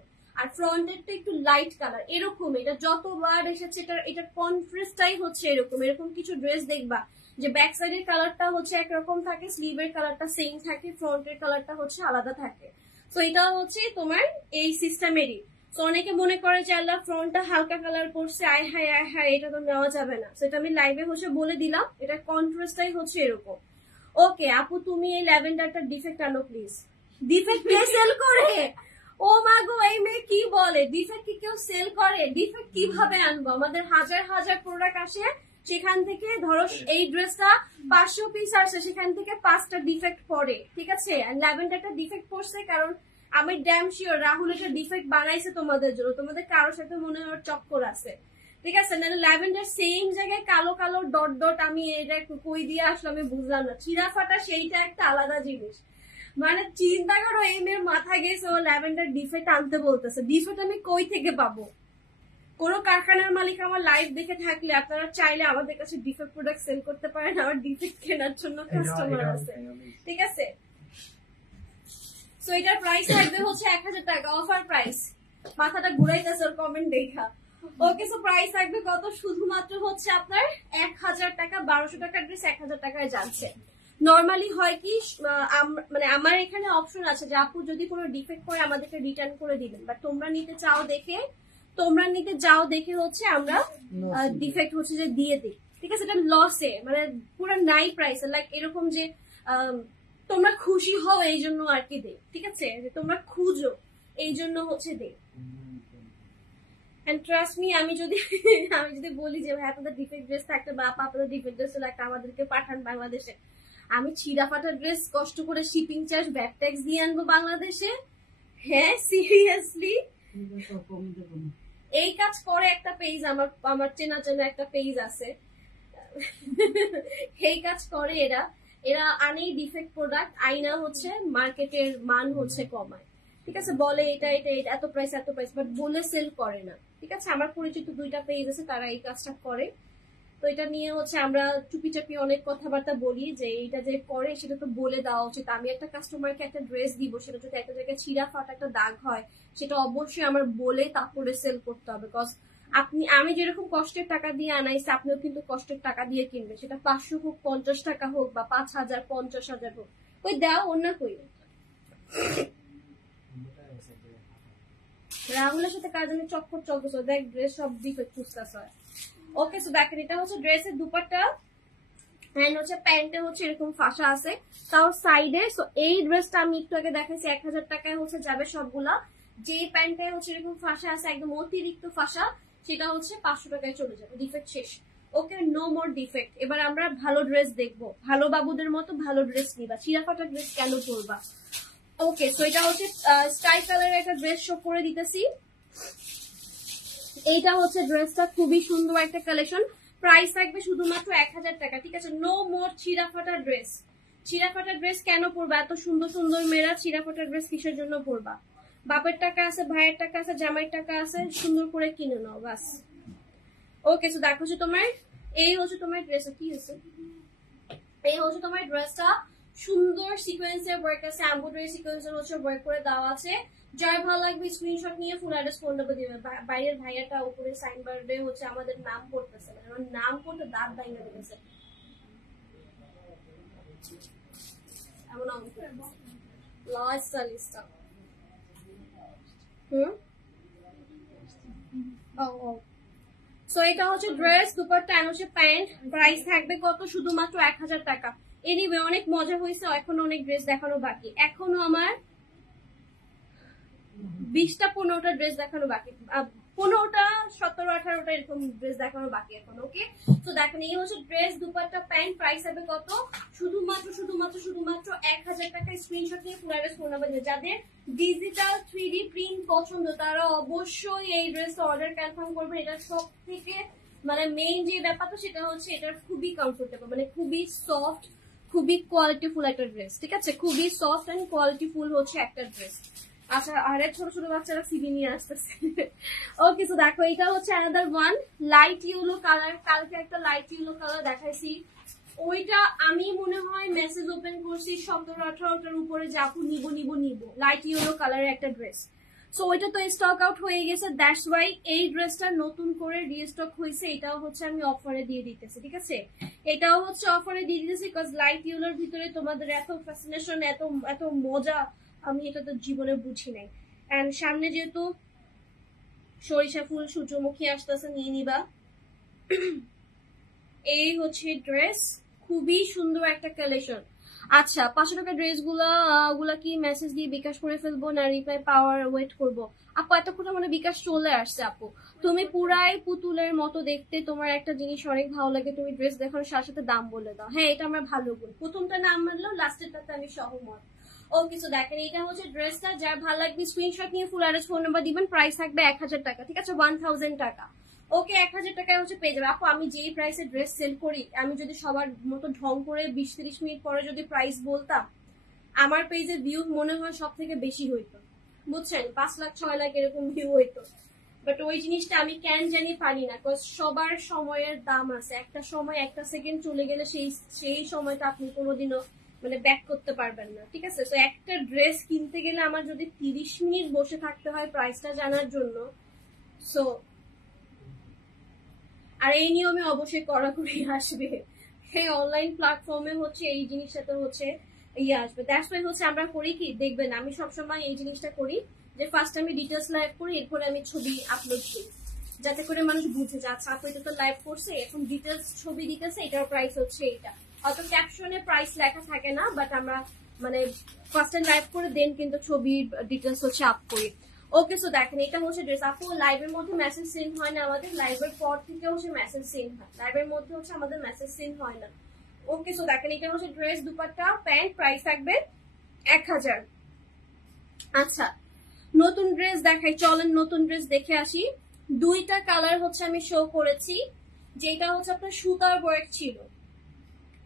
আর ফ্রন্টেরটা একটু লাইট কালার। এরকম এটা যতবার এসেছে এটা কন্ট্রাস্টটাই হচ্ছে এরকম কিছু ড্রেস দেখবা যে ব্যাক সাইডের কালারটা হচ্ছে একরকম থাকে, স্লিভের কালারটা সেম থাকে, ফ্রন্টের কালারটা হচ্ছে আলাদা থাকে। তো এটা হচ্ছে তোমার এই সিস্টেমেরই। তো অনেকে মনে করে যে আল্লাহ ফ্রন্টটা হালকা কালার করছে, আয় হায় এটা তো নেওয়া যাবে না। সেটা আমি লাইভে হচ্ছে বলে দিলাম, এটা কন্ট্রাস্টটাই হচ্ছে এরকম। ওকে আপু, তুমি এই ল্যাভেন্ডারটা ডিফেক্ট আনো প্লিজ। ডিফেক্ট কে সেল করে? ও মা গো, এই মেয়ে কি বলে, ডিফেক্ট কি কেউ সেল করে? ডিফেক্ট কিভাবে আনবো? আমাদের হাজার প্রোডাক্ট আসে, সেখান থেকে ধরো এই ড্রেসটা 500 পিস আসে, সেখান থেকে 5টা ডিফেক্ট পড়ে। ঠিক আছে, আর ল্যাভেন্ডারটা ডিফেক্ট পড়ছে কারণ আমি ড্যাম শিওর রাহুল এটা ডিফেক্ট বানাইছে তোমাদের জন্য, তোমাদের কারোর সাথে মনে হয় চক্কর আছে। ঠিক আছে, না ল্যাভেন্ডার সেম জায়গায় কালো ডট আমি এটা কই দিয়ে আসলে আমি বুঝলাম না। চিরা ফাটা সেইটা একটা আলাদা জিনিস, মানে চিন্তা করো এই মেয়ের মাথা গেছে ও ল্যাভেন্ডার ডিফেক্ট আনতে বলতেছে। ডিফেক্ট আমি কই থেকে পাবো? কোন কারখানার মালিক আমার লাইভ দেখে থাকলে আপনারা চাইলে আমাদের কাছে ডিফেক্ট প্রোডাক্ট সেল করতে পারেন, আমার ডিফেক্ট কেনার জন্য কাস্টমার আছে। ঠিক আছে, সো এটার প্রাইস থাকবে হচ্ছে 1000 টাকা, অফার প্রাইস। মাথাটা ঘুরাইতেছে ওর কমেন্ট দেখা। ওকে, সো প্রাইস থাকবে কত, শুধুমাত্র হচ্ছে আপনার 1000 টাকা। 1200 টাকার ড্রেস 1000 টাকায় যাচ্ছে। নর্মালি হয় কি মানে আমার এখানে অপশন আছে যে আপু যদি কোনো ডিফেক্ট করে আমাদেরকে রিটার্ন করে দিবেন, বাট তোমরা নিতে যাও দেখে হচ্ছে আমরা ডিফেক্ট হচ্ছে যে দিয়ে দিই, ঠিক আছে? এটা লসে মানে পুরো নাই প্রাইসে, লাইক এরকম যে তোমরা খুশি হও এই জন্য আর কি দেই, ঠিক আছে? যে তোমরা খুঁজো এই জন্য হচ্ছে দেই। এন্ড ট্রাস্ট মি, আমি যদি বলি যে ভাই আপনাদের ডিফেক্ট ড্রেস থাকতে বা আপনাদের ডিফেক্ট ড্রেস লাগতে আমাদেরকে পাঠান বাংলাদেশে, আমি ছিঁড়া ফাটা ড্রেস কষ্ট করে শিপিং চার্জ ব্যাক ট্যাক্স দিয়ে আনবো বাংলাদেশে? হ্যাঁ সিরিয়াসলি। এই কাজ করে একটা পেজ, আমার চেনা একটা পেজ আছে, এই কাজ করে এরা আনেই ডিফেক্ট প্রোডাক্ট, আইনা হচ্ছে মার্কেটের মান হচ্ছে কমায়, ঠিক আছে? বলে এটা এত প্রাইস বাট বলে সেল করে না, ঠিক আছে? আমার পরিচিত 2টা পেজ আছে, তারা এই কাজটা করে। তো এটা নিয়ে হচ্ছে আমরা চুপি অনেক কথাবার্তা বলি যে এটা যে করে সেটা তো বলে দেওয়া উচিত। আমি একটা কাস্টমারকে একটা ড্রেস দিব, সেটা যদি একটা জায়গায় ছিঁড়া ফাটা একটা দাগ হয় সেটা অবশ্যই আমার বলে তারপরে সেল করতে হবে। বিকজ আমি যেরকম কষ্টের টাকা দিয়ে আনাইছি আপনিও কিন্তু কষ্টের টাকা দিয়ে কিনবে, সেটা 500 হোক 50 টাকা হোক বা 5000 50,000 হোক। ওই দাও অন্য কই রাহুলের সাথে কার জন্য চক্কর চলতেছে, দেখ ড্রেস সব ডিফেক্ট খুঁজতেছে। ওকে, সো দেখেন এটা হচ্ছে ড্রেসের দুপাট্টা, এন্ড হচ্ছে প্যান্টে হচ্ছে এরকম ফাঁসা আছে তাও সাইডে। সো এই ড্রেসটা আমি একটু আগে দেখাইছি 1000 টাকায় হচ্ছে যাবে সবগুলা। যে প্যান্টে হচ্ছে এরকম ফাঁসা আছে একদম অতিরিক্ত ফাঁসা, সেটা হচ্ছে 500 টাকায় চলে যাবে, ডিফেক্ট শেষ। ওকে, নো মোর ডিফেক্ট। এবার আমরা ভালো ড্রেস দেখবো, ভালো বাবুদের মতো ভালো ড্রেস নিবা, চিরা ফাটা ড্রেস কেন পরবা? ওকে, সো এটা হচ্ছে স্কাই কালারের একটা ড্রেস শো করে দিতেছি। এইটা হচ্ছে ড্রেসটা খুবই সুন্দর একটা কালেকশন, প্রাইস থাকবে শুধুমাত্র 1000 টাকা, ঠিক আছে? নো মোর ছিঁড়া ফাটা ড্রেস। ছিঁড়া ফাটা ড্রেস কেন পরবা? এত সুন্দর সুন্দর মেয়েরা ছিঁড়া ফাটা ড্রেস কিসের জন্য পরবা? বাপের টাকা আছে, ভাইয়ের টাকা আছে, জামাইয়ের টাকা আছে, সুন্দর করে কিনে নাও বাস। ওকে, সো দেখো হচ্ছে তোমার এই হচ্ছে তোমার ড্রেসটা কি হয়েছে, এই হচ্ছে তোমার ড্রেসটা সুন্দর সিকোয়েন্সের ওয়ার্ক আছে, এমব্রয়ডারি সিকোয়েন্সের হচ্ছে ওয়ার্ক করে দেওয়া আছে। যার ভালো লাগবে স্ক্রিনশট নিয়ে ফুল অ্যাড্রেস ফোন নাম্বার দিবে। বাইরের ভাইয়াটা উপরে সাইনবোর্ডে হচ্ছে আমাদের নাম পড়তেছে, মানে আমার নাম পড়তে দাঁত ভাঙা দিতেছে এমন লস্টালিস্টা। সো এটা হচ্ছে ড্রেস, দুপাট্টা এন্ড হচ্ছে প্যান্ট। প্রাইস থাকবে কত? শুধুমাত্র 1000 টাকা। এনিওয়ে অনেক মজা হয়েছে, এখনো অনেক ড্রেস দেখানো বাকি, এখনো আমার 20টা 15টা ড্রেস দেখানো বাকি, 15টা 17 18টা এরকম ড্রেস দেখানো বাকি এখন। ওকে, তো দেখেন এই হচ্ছে ড্রেস, দুপাট্টা প্যান্ট। প্রাইস হবে কত? শুধুমাত্র 1000 টাকা। স্ক্রিনশট নিয়ে পুরো ড্রেস ফোন নাম্বার দিয়ে যাদের ডিজিটাল 3D প্রিন্ট পছন্দ তারা অবশ্যই এই ড্রেস অর্ডার কনফার্ম করবেন। এটা সব থেকে মানে মেইন যে ব্যাপারটা সেটা হচ্ছে এটা খুবই কমফোর্টেবল, মানে খুবই সফট, খুবই কোয়ালিটিফুল একটা ড্রেস, ঠিক আছে? খুবই সফট এন্ড কোয়ালিটিফুল হচ্ছে একটা ড্রেস। আচ্ছা, আরে ছোট ছোট বাচ্চারা সিডি নিয়ে আসতেছে। ওকে, তো দেখো এটা হচ্ছে another one light yellow colour. কালকে একটা লাইট ইয়েলো কালার দেখাইছি, ওইটা আমি মনে হয় মেসেজ ওপেন করছি 17-18টার উপরে যে আপু নিব লাইট ইয়েলো কালারের একটা ড্রেস। সো ওইটা তো স্টক আউট হয়ে গেছে, দ্যাটস ওয়াই এই ড্রেসটা নতুন করে রিস্টক হয়েছে। এটাও হচ্ছে আমি অফারে দিয়ে দিতেছি, ঠিক আছে? এটাও হচ্ছে অফারে দিয়ে দিতেছি বিকজ লাইট ইয়েলোর ভিতরে তোমাদের এত ফ্যাসিনেশন, এত মজা আমি এটা তো জীবনে বুঝি নাই। এন্ড সামনে যেহেতু সরিষা ফুল সূর্যমুখী আসতেছে, নিয়ে নিবা। এই হচ্ছে ড্রেস, খুবই সুন্দর একটা কালেকশন। আচ্ছা, 500 টাকা ড্রেস গুলা কি মেসেজ দিয়ে বিকাশ করে ফেলবো না রিপ্লাই পাওয়ার ওয়েট করবো? আপু এতক্ষণ মানে বিকাশ চলে আসছে। আপু তুমি পুরাই পুতুলের মতো দেখতে, তোমার একটা জিনিস অনেক ভালো লাগে, তুমি ড্রেস দেখানোর সাথে সাথে দাম বলে দাও। হ্যাঁ, এটা আমার ভালো গুণ, প্রথমটা নাম মানলেও লাস্টেরটাতে আমি সহমত। ওকে, সো দেখেন এটা হচ্ছে ড্রেসটা, যার ভালো লাগবে স্ক্রিনশট নিয়ে ফুল অ্যাড্রেস ফোন নাম্বার দিবেন। প্রাইস থাকবে 1000 টাকা, ঠিক আছে? 1000 টাকা। ওকে, 1000 টাকায় হচ্ছে পেয়ে যাবে। আপু আমি যেই প্রাইসে ড্রেস সেল করি, আমি যদি সবার মতো ঢং করে 20-30 মিনিট পরে যদি প্রাইস বলতাম, আমার পেজে ভিউ মনে হয় সব থেকে বেশি হইতো, বুঝছেন? 5 লাখ 6 লাখ এরকম ভিউ হইতো। বাট ওই জিনিসটা আমি কেন জানি পারি না, বিকজ সবার সময়ের দাম আছে। একটা সময় একটা সেকেন্ড চলে গেলে সেই সময়টা আপনি কোনোদিনও মানে ব্যাক করতে পারবেন না, ঠিক আছে? তো একটা ড্রেস কিনতে গেলে আমার যদি 30 মিনিট বসে থাকতে হয় প্রাইসটা জানার জন্য, সো আর এই নিয়মে অবশ্যই কড়াকড়ি আসবে, অনলাইন প্ল্যাটফর্মে হচ্ছে এই জিনিসটা হচ্ছে ইয়ে আসবে। দ্যাটস ওয়াই হচ্ছে আমরা করি কি দেখবেন, আমি সবসময় এই জিনিসটা করি যে ফার্স্ট আমি ডিটেলস লাইভ করি, এরপরে আমি ছবি আপলোড করি, যাতে করে মানুষ বুঝে যে আচ্ছা আপু এটা তো লাইভ করছে, এখন ডিটেলস ছবি দিতেছে, এটার প্রাইস হচ্ছে এইটা। হয়তো ক্যাপশনে প্রাইস লেখা থাকে না, বাট আমরা মানে ফার্স্ট লাইভ করে দেন কিন্তু ছবির ডিটেলস হচ্ছে আপ করি। ওকে, সো দেখেন এটা হচ্ছে ড্রেস। আপু লাইভের মধ্যে মেসেজ সেন্ড হয় না আমাদের, লাইভের পর থেকে হচ্ছে মেসেজ সেন্ড হয়, লাইভের মধ্যে হচ্ছে আমাদের মেসেজ সেন্ড হয় না। ওকে, সো দেখেন এটা হচ্ছে ড্রেস, দুপাট্টা, প্যান্ট, প্রাইস থাকবে 1000। আচ্ছা, নতুন ড্রেস দেখাই, চলেন নতুন ড্রেস দেখে আসি। দুইটা কালার হচ্ছে আমি শো করেছি, যেটা হচ্ছে আপনার সুতার ওয়ার্ক ছিল,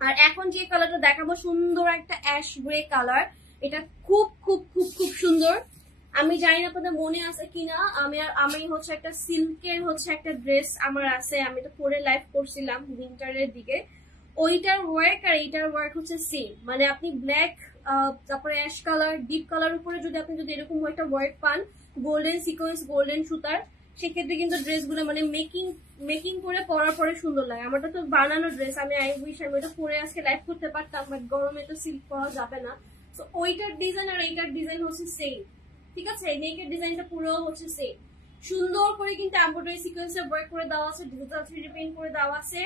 আর এখন যে কালারটা দেখাবো সুন্দর একটা অ্যাশ গ্রে কালার, এটা খুব খুব খুব খুব সুন্দর। আমি জানি না আপনাদের মনে আছে কিনা, আমি হচ্ছে একটা সিল্কের হচ্ছে একটা ড্রেস আমার আছে, আমি তো পরে লাইভ করছিলাম উইন্টারের দিকে, ওইটার ওয়ার্ক আর এইটার ওয়ার্ক হচ্ছে সেম। মানে আপনি ব্ল্যাক তারপরে অ্যাশ কালার, ডিপ কালার উপরে যদি আপনি যদি এরকম একটা ওয়ার্ক পান, গোল্ডেন সিকোয়েন্স, গোল্ডেন সুতার, সেক্ষেত্রে কিন্তু ড্রেসগুলো মানে মেকিং করে পরার পরে সুন্দর লাগে। আমারটা তো বানানো ড্রেস, আমি আই উইশ আমি এটা পরে আজকে লাইভ করতে পারতাম, বাট গরমে তো সিল্ক পরা যাবে না। তো ওইটার ডিজাইন আর এইটার ডিজাইন হচ্ছে সেম, ঠিক আছে? নেকের ডিজাইনটা পুরো হচ্ছে সেম, সুন্দর করে কিন্তু এমব্রয়ডারি সিকোয়েন্সে ওয়ার্ক করে দেওয়া আছে, ডিজিটাল 3D প্রিন্ট করে দেওয়া আছে,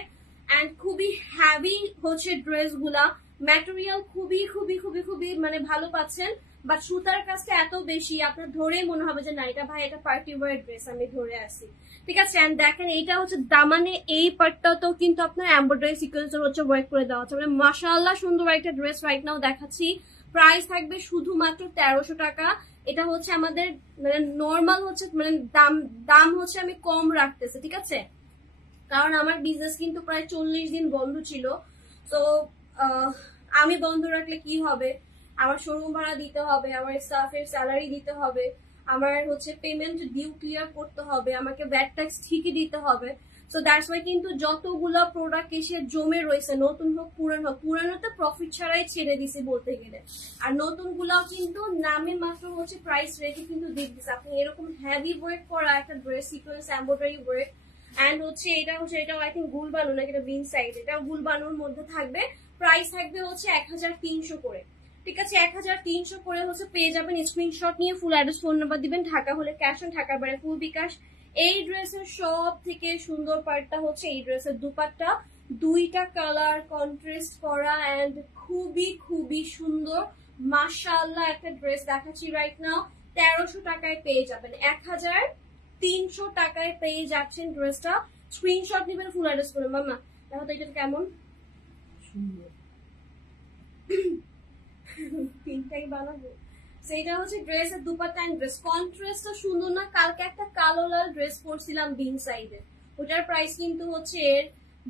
এন্ড খুবই হ্যাভি হচ্ছে ড্রেস গুলা, ম্যাটেরিয়াল খুবই খুবই খুবই খুবই মানে ভালো পাচ্ছেন। বাট সুতার কাজটা এত বেশি আপনার ধরেই মনে হবে যে না এটা ভাই এটা পার্টি ওয়ার ড্রেস, আমি ধরে আসি, ঠিক আছে? এন্ড দেখেন এইটা হচ্ছে দামানে এই পার্টটাতেও কিন্তু আপনার এমব্রয়ডারি সিকোয়েন্সের হচ্ছে ওয়ার্ক করে দেওয়া আছে, মানে মাশাআল্লাহ সুন্দর একটা ড্রেস রাইট নাও দেখাচ্ছি। প্রাইস থাকবে শুধুমাত্র 1300 টাকা। এটা হচ্ছে আমাদের মানে নর্মাল হচ্ছে মানে দাম হচ্ছে আমি কম রাখতেছি, ঠিক আছে? কারণ আমার বিজনেস কিন্তু প্রায় 40 দিন বন্ধ ছিল। তো আমি বন্ধ রাখলে কি হবে, আমার শোরুম ভাড়া দিতে হবে, আমার স্টাফের স্যালারি দিতে হবে, আমার হচ্ছে পেমেন্ট ডিউ ক্লিয়ার করতে হবে, আমাকে ভ্যাট ট্যাক্স ঠিকই দিতে হবে। সো দ্যাটস ওয়াই কিন্তু যতগুলো প্রোডাক্ট এসে জমে রয়েছে, নতুন হোক পুরান হোক, পুরানোতে প্রফিট ছাড়াই ছেড়ে দিছি বলতে গেলে, আর নতুন গুলাও কিন্তু নামে মাত্র হচ্ছে প্রাইস রেখে কিন্তু দিয়ে দিচ্ছে। আপনি এরকম হেভি ওয়ার্ক করা একটা dress sequence embroidery work, and হচ্ছে এটাও আই থিঙ্ক গুল বানু নাকি এটা বিন সাইড, এটাও গুল বানুর মধ্যে থাকবে। প্রাইস থাকবে হচ্ছে 1300 করে, ঠিক আছে? 1300 করে হচ্ছে পেয়ে যাবেন। স্ক্রিনশট নিয়ে ফুল অ্যাড্রেস ফোন নাম্বার দিবেন, ঢাকা হলে ক্যাশ অন, ঢাকার বাইরে ফুল বিকাশ। এই ড্রেসের সব থেকে সুন্দর পার্টটা হচ্ছে এই ড্রেসের দুপাট্টা, দুইটা কালার কন্ট্রাস্ট করা এন্ড খুবই খুবই সুন্দর মাশাআল্লাহ একটা ড্রেস দেখাচ্ছি রাইট নাও। 1300 টাকায় পেয়ে যাবেন, 1300 টাকায় পেয়ে যাচ্ছেন ড্রেসটা। স্ক্রিনশট নেবেন, ফুল অ্যাড্রেস করবেন। মামা দেখো তো এটা কেমন সুন্দর, পিনটাই বানাবো। সেইটা হচ্ছে ড্রেসের দুপাট্টা এন্ড ড্রেস কন্ট্রাস্টটা সুন্দর না? কালকে একটা কালো লাল ড্রেস পরছিলাম বিন সাইডে, ওটার প্রাইস কিন্তু হচ্ছে এর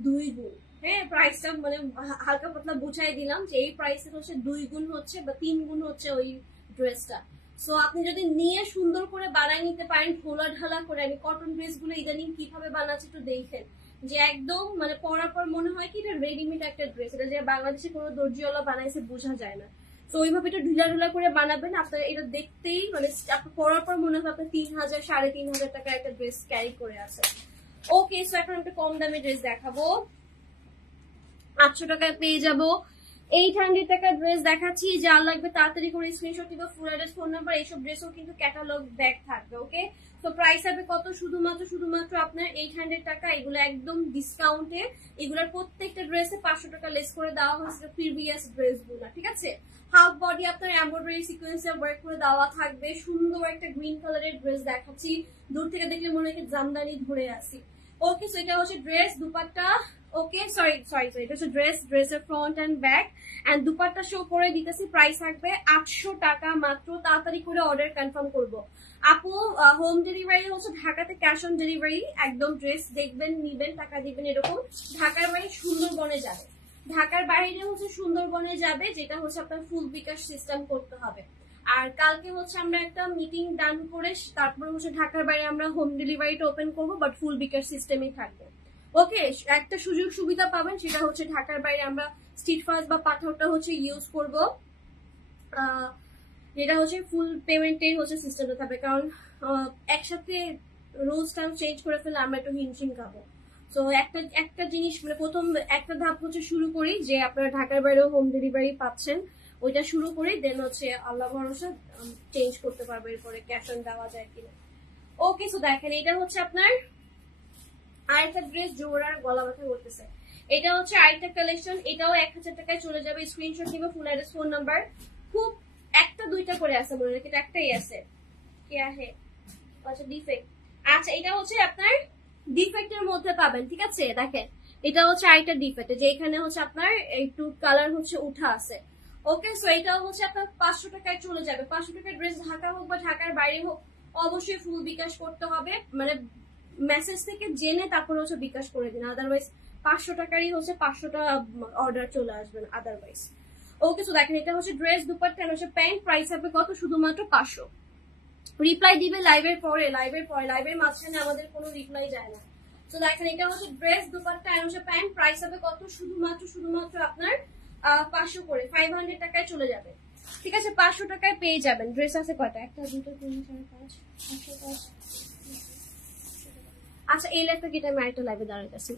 2 গুণ। হ্যাঁ, প্রাইসটা মানে হালকা পাতলা বুঝাই দিলাম যে এই প্রাইসের হচ্ছে 2 গুণ হচ্ছে বা 3 গুণ হচ্ছে ওই ড্রেসটা। সো আপনি যদি নিয়ে সুন্দর করে বানাই নিতে পারেন খোলা ঢালা করে। আমি কটন ড্রেস গুলো ইদানিং কিভাবে বানাচ্ছি একটু দেখেন, যে একদম মানে পরার পর মনে হয় কি এটা রেডিমেড একটা ড্রেস, এটা যে বাংলাদেশে কোনো দর্জিওয়ালা বানাইছে বোঝা যায় না। তো ওইভাবে এটা ঢিলা ঢিলা করে বানাবেন, আপনার এটা দেখতেই মানে আপনার পরার পর মনে হবে আপনার 3000 3500 টাকা একটা ড্রেস ক্যারি করে আছে। ওকে, সো এখন একটা কম দামে ড্রেস দেখাবো, 800 টাকায় পেয়ে যাবো। 800 টাকার ড্রেস দেখাচ্ছি, যা লাগবে তাড়াতাড়ি করে স্ক্রিনশট দিবা, ফুল অ্যাড্রেস ফোন নাম্বার। এইসব ড্রেসও কিন্তু ক্যাটালগ ব্যাগ থাকবে। ওকে, তো প্রাইস হবে কত? শুধুমাত্র আপনার 800 টাকা। এগুলো একদম ডিসকাউন্টে, এগুলোর প্রত্যেকটা ড্রেসে 500 টাকা লেস করে দেওয়া হয়েছে প্রিভিয়াস ড্রেসগুলো, ঠিক আছে? হাফ বডি আপনার এমব্রয়ডারি সিকোয়েন্সে ওয়ার্ক করে দেওয়া থাকবে। সুন্দর একটা গ্রিন কালারের ড্রেস দেখাচ্ছি, দূর থেকে দেখলে মনে হয় জামদানি ধরে আসি। ওকে, সো এটা হচ্ছে ড্রেস, দুপাট্টা। ওকে, সরি এটা হচ্ছে ড্রেসের front end back end dupatta show করে দিতেছি। প্রাইস থাকবে 800 টাকা মাত্র। তাড়াতাড়ি করে অর্ডার কনফার্ম করব। আপু হোম ডেলিভারি হচ্ছে ঢাকাতে ক্যাশ অন ডেলিভারি, একদম ড্রেস দেখবেন নিবেন টাকা দিবেন এরকম। ঢাকার বাইরে সুন্দরবনে যাবে, ঢাকার বাইরে হচ্ছে সুন্দরবনে যাবে, যেটা হচ্ছে আপনার ফুল বিকাশ সিস্টেম করতে হবে। আর কালকে হচ্ছে আমরা একটা মিটিং ডান করে তারপরে হচ্ছে ঢাকার বাইরে আমরা হোম ডেলিভারিটা ওপেন করবো, বাট ফুল বিকাশ সিস্টেমই থাকবে। ওকে, একটা সুযোগ সুবিধা পাবেন, সেটা হচ্ছে ঢাকার বাইরে আমরা স্ট্রিট ফাস্ট বা পাথরটা হচ্ছে ইউজ করব, যেটা হচ্ছে ফুল পেমেন্টেই হচ্ছে সিস্টেমটা থাকবে, কারণ একসাথে রুলস টাইম চেঞ্জ করে ফেললে আমরা একটু হিমশিম খাবো। তো একটা জিনিস মানে প্রথম একটা ধাপ হচ্ছে শুরু করি যে আপনারা ঢাকার বাইরেও হোম ডেলিভারি পাচ্ছেন, ওইটা শুরু করি, দেন হচ্ছে আল্লাহ ভরসা চেঞ্জ করতে পারবো এরপরে ক্যাশ অন দেওয়া যায় কিনা। ওকে, সো দেখেন এটা হচ্ছে আপনার আরেকটা ড্রেস, জোড়ার গলা ব্যথা করতেছে। এটা হচ্ছে আরেকটা কালেকশন, এটাও 1000 টাকায় চলে যাবে। স্ক্রিনশট নিবে, ফুল অ্যাড্রেস, ফোন নাম্বার। খুব একটা দুইটা করে আছে মনে রাখি, এটা একটাই আছে। কে আছে? আচ্ছা ডিফেক্ট। আচ্ছা এটা হচ্ছে আপনার ডিফেক্টের মধ্যে পাবেন, ঠিক আছে। দেখেন এটা হচ্ছে আরেকটা ডিফেক্ট, যে এখানে হচ্ছে আপনার একটু কালার হচ্ছে উঠা আছে। ওকে, সো এটাও হচ্ছে আপনার 500 টাকায় চলে যাবে। 500 টাকার ড্রেস ঢাকা হোক বা ঢাকার বাইরে হোক অবশ্যই ফুল বিকাশ করতে হবে, মানে মেসেজ থেকে জেনে তারপর হচ্ছে বিকাশ করে দিন, আদারওয়াইজ 500 টাকারই হচ্ছে 500টা অর্ডার চলে আসবেন আদারওয়াইজ। ওকে, সো দেখেন এটা হচ্ছে ড্রেস, দুপাট্টা হচ্ছে প্যান্ট, প্রাইস হবে কত? শুধুমাত্র 500। রিপ্লাই দিবে লাইভের পরে, লাইভের মাঝখানে আমাদের কোনো রিপ্লাই যায় না। তো দেখেন এটা হচ্ছে ড্রেস, দুপাট্টা হচ্ছে প্যান্ট, প্রাইস হবে কত? শুধুমাত্র আপনার 500 করে, 500 টাকায় চলে যাবে, ঠিক আছে। 500 টাকায় পেয়ে যাবেন। ড্রেস আছে কয়টা? 1 2 3 4 5 500। আচ্ছা এই লাইভটা কি, আমি আরেকটা লাইভে দাঁড়াতে আছি।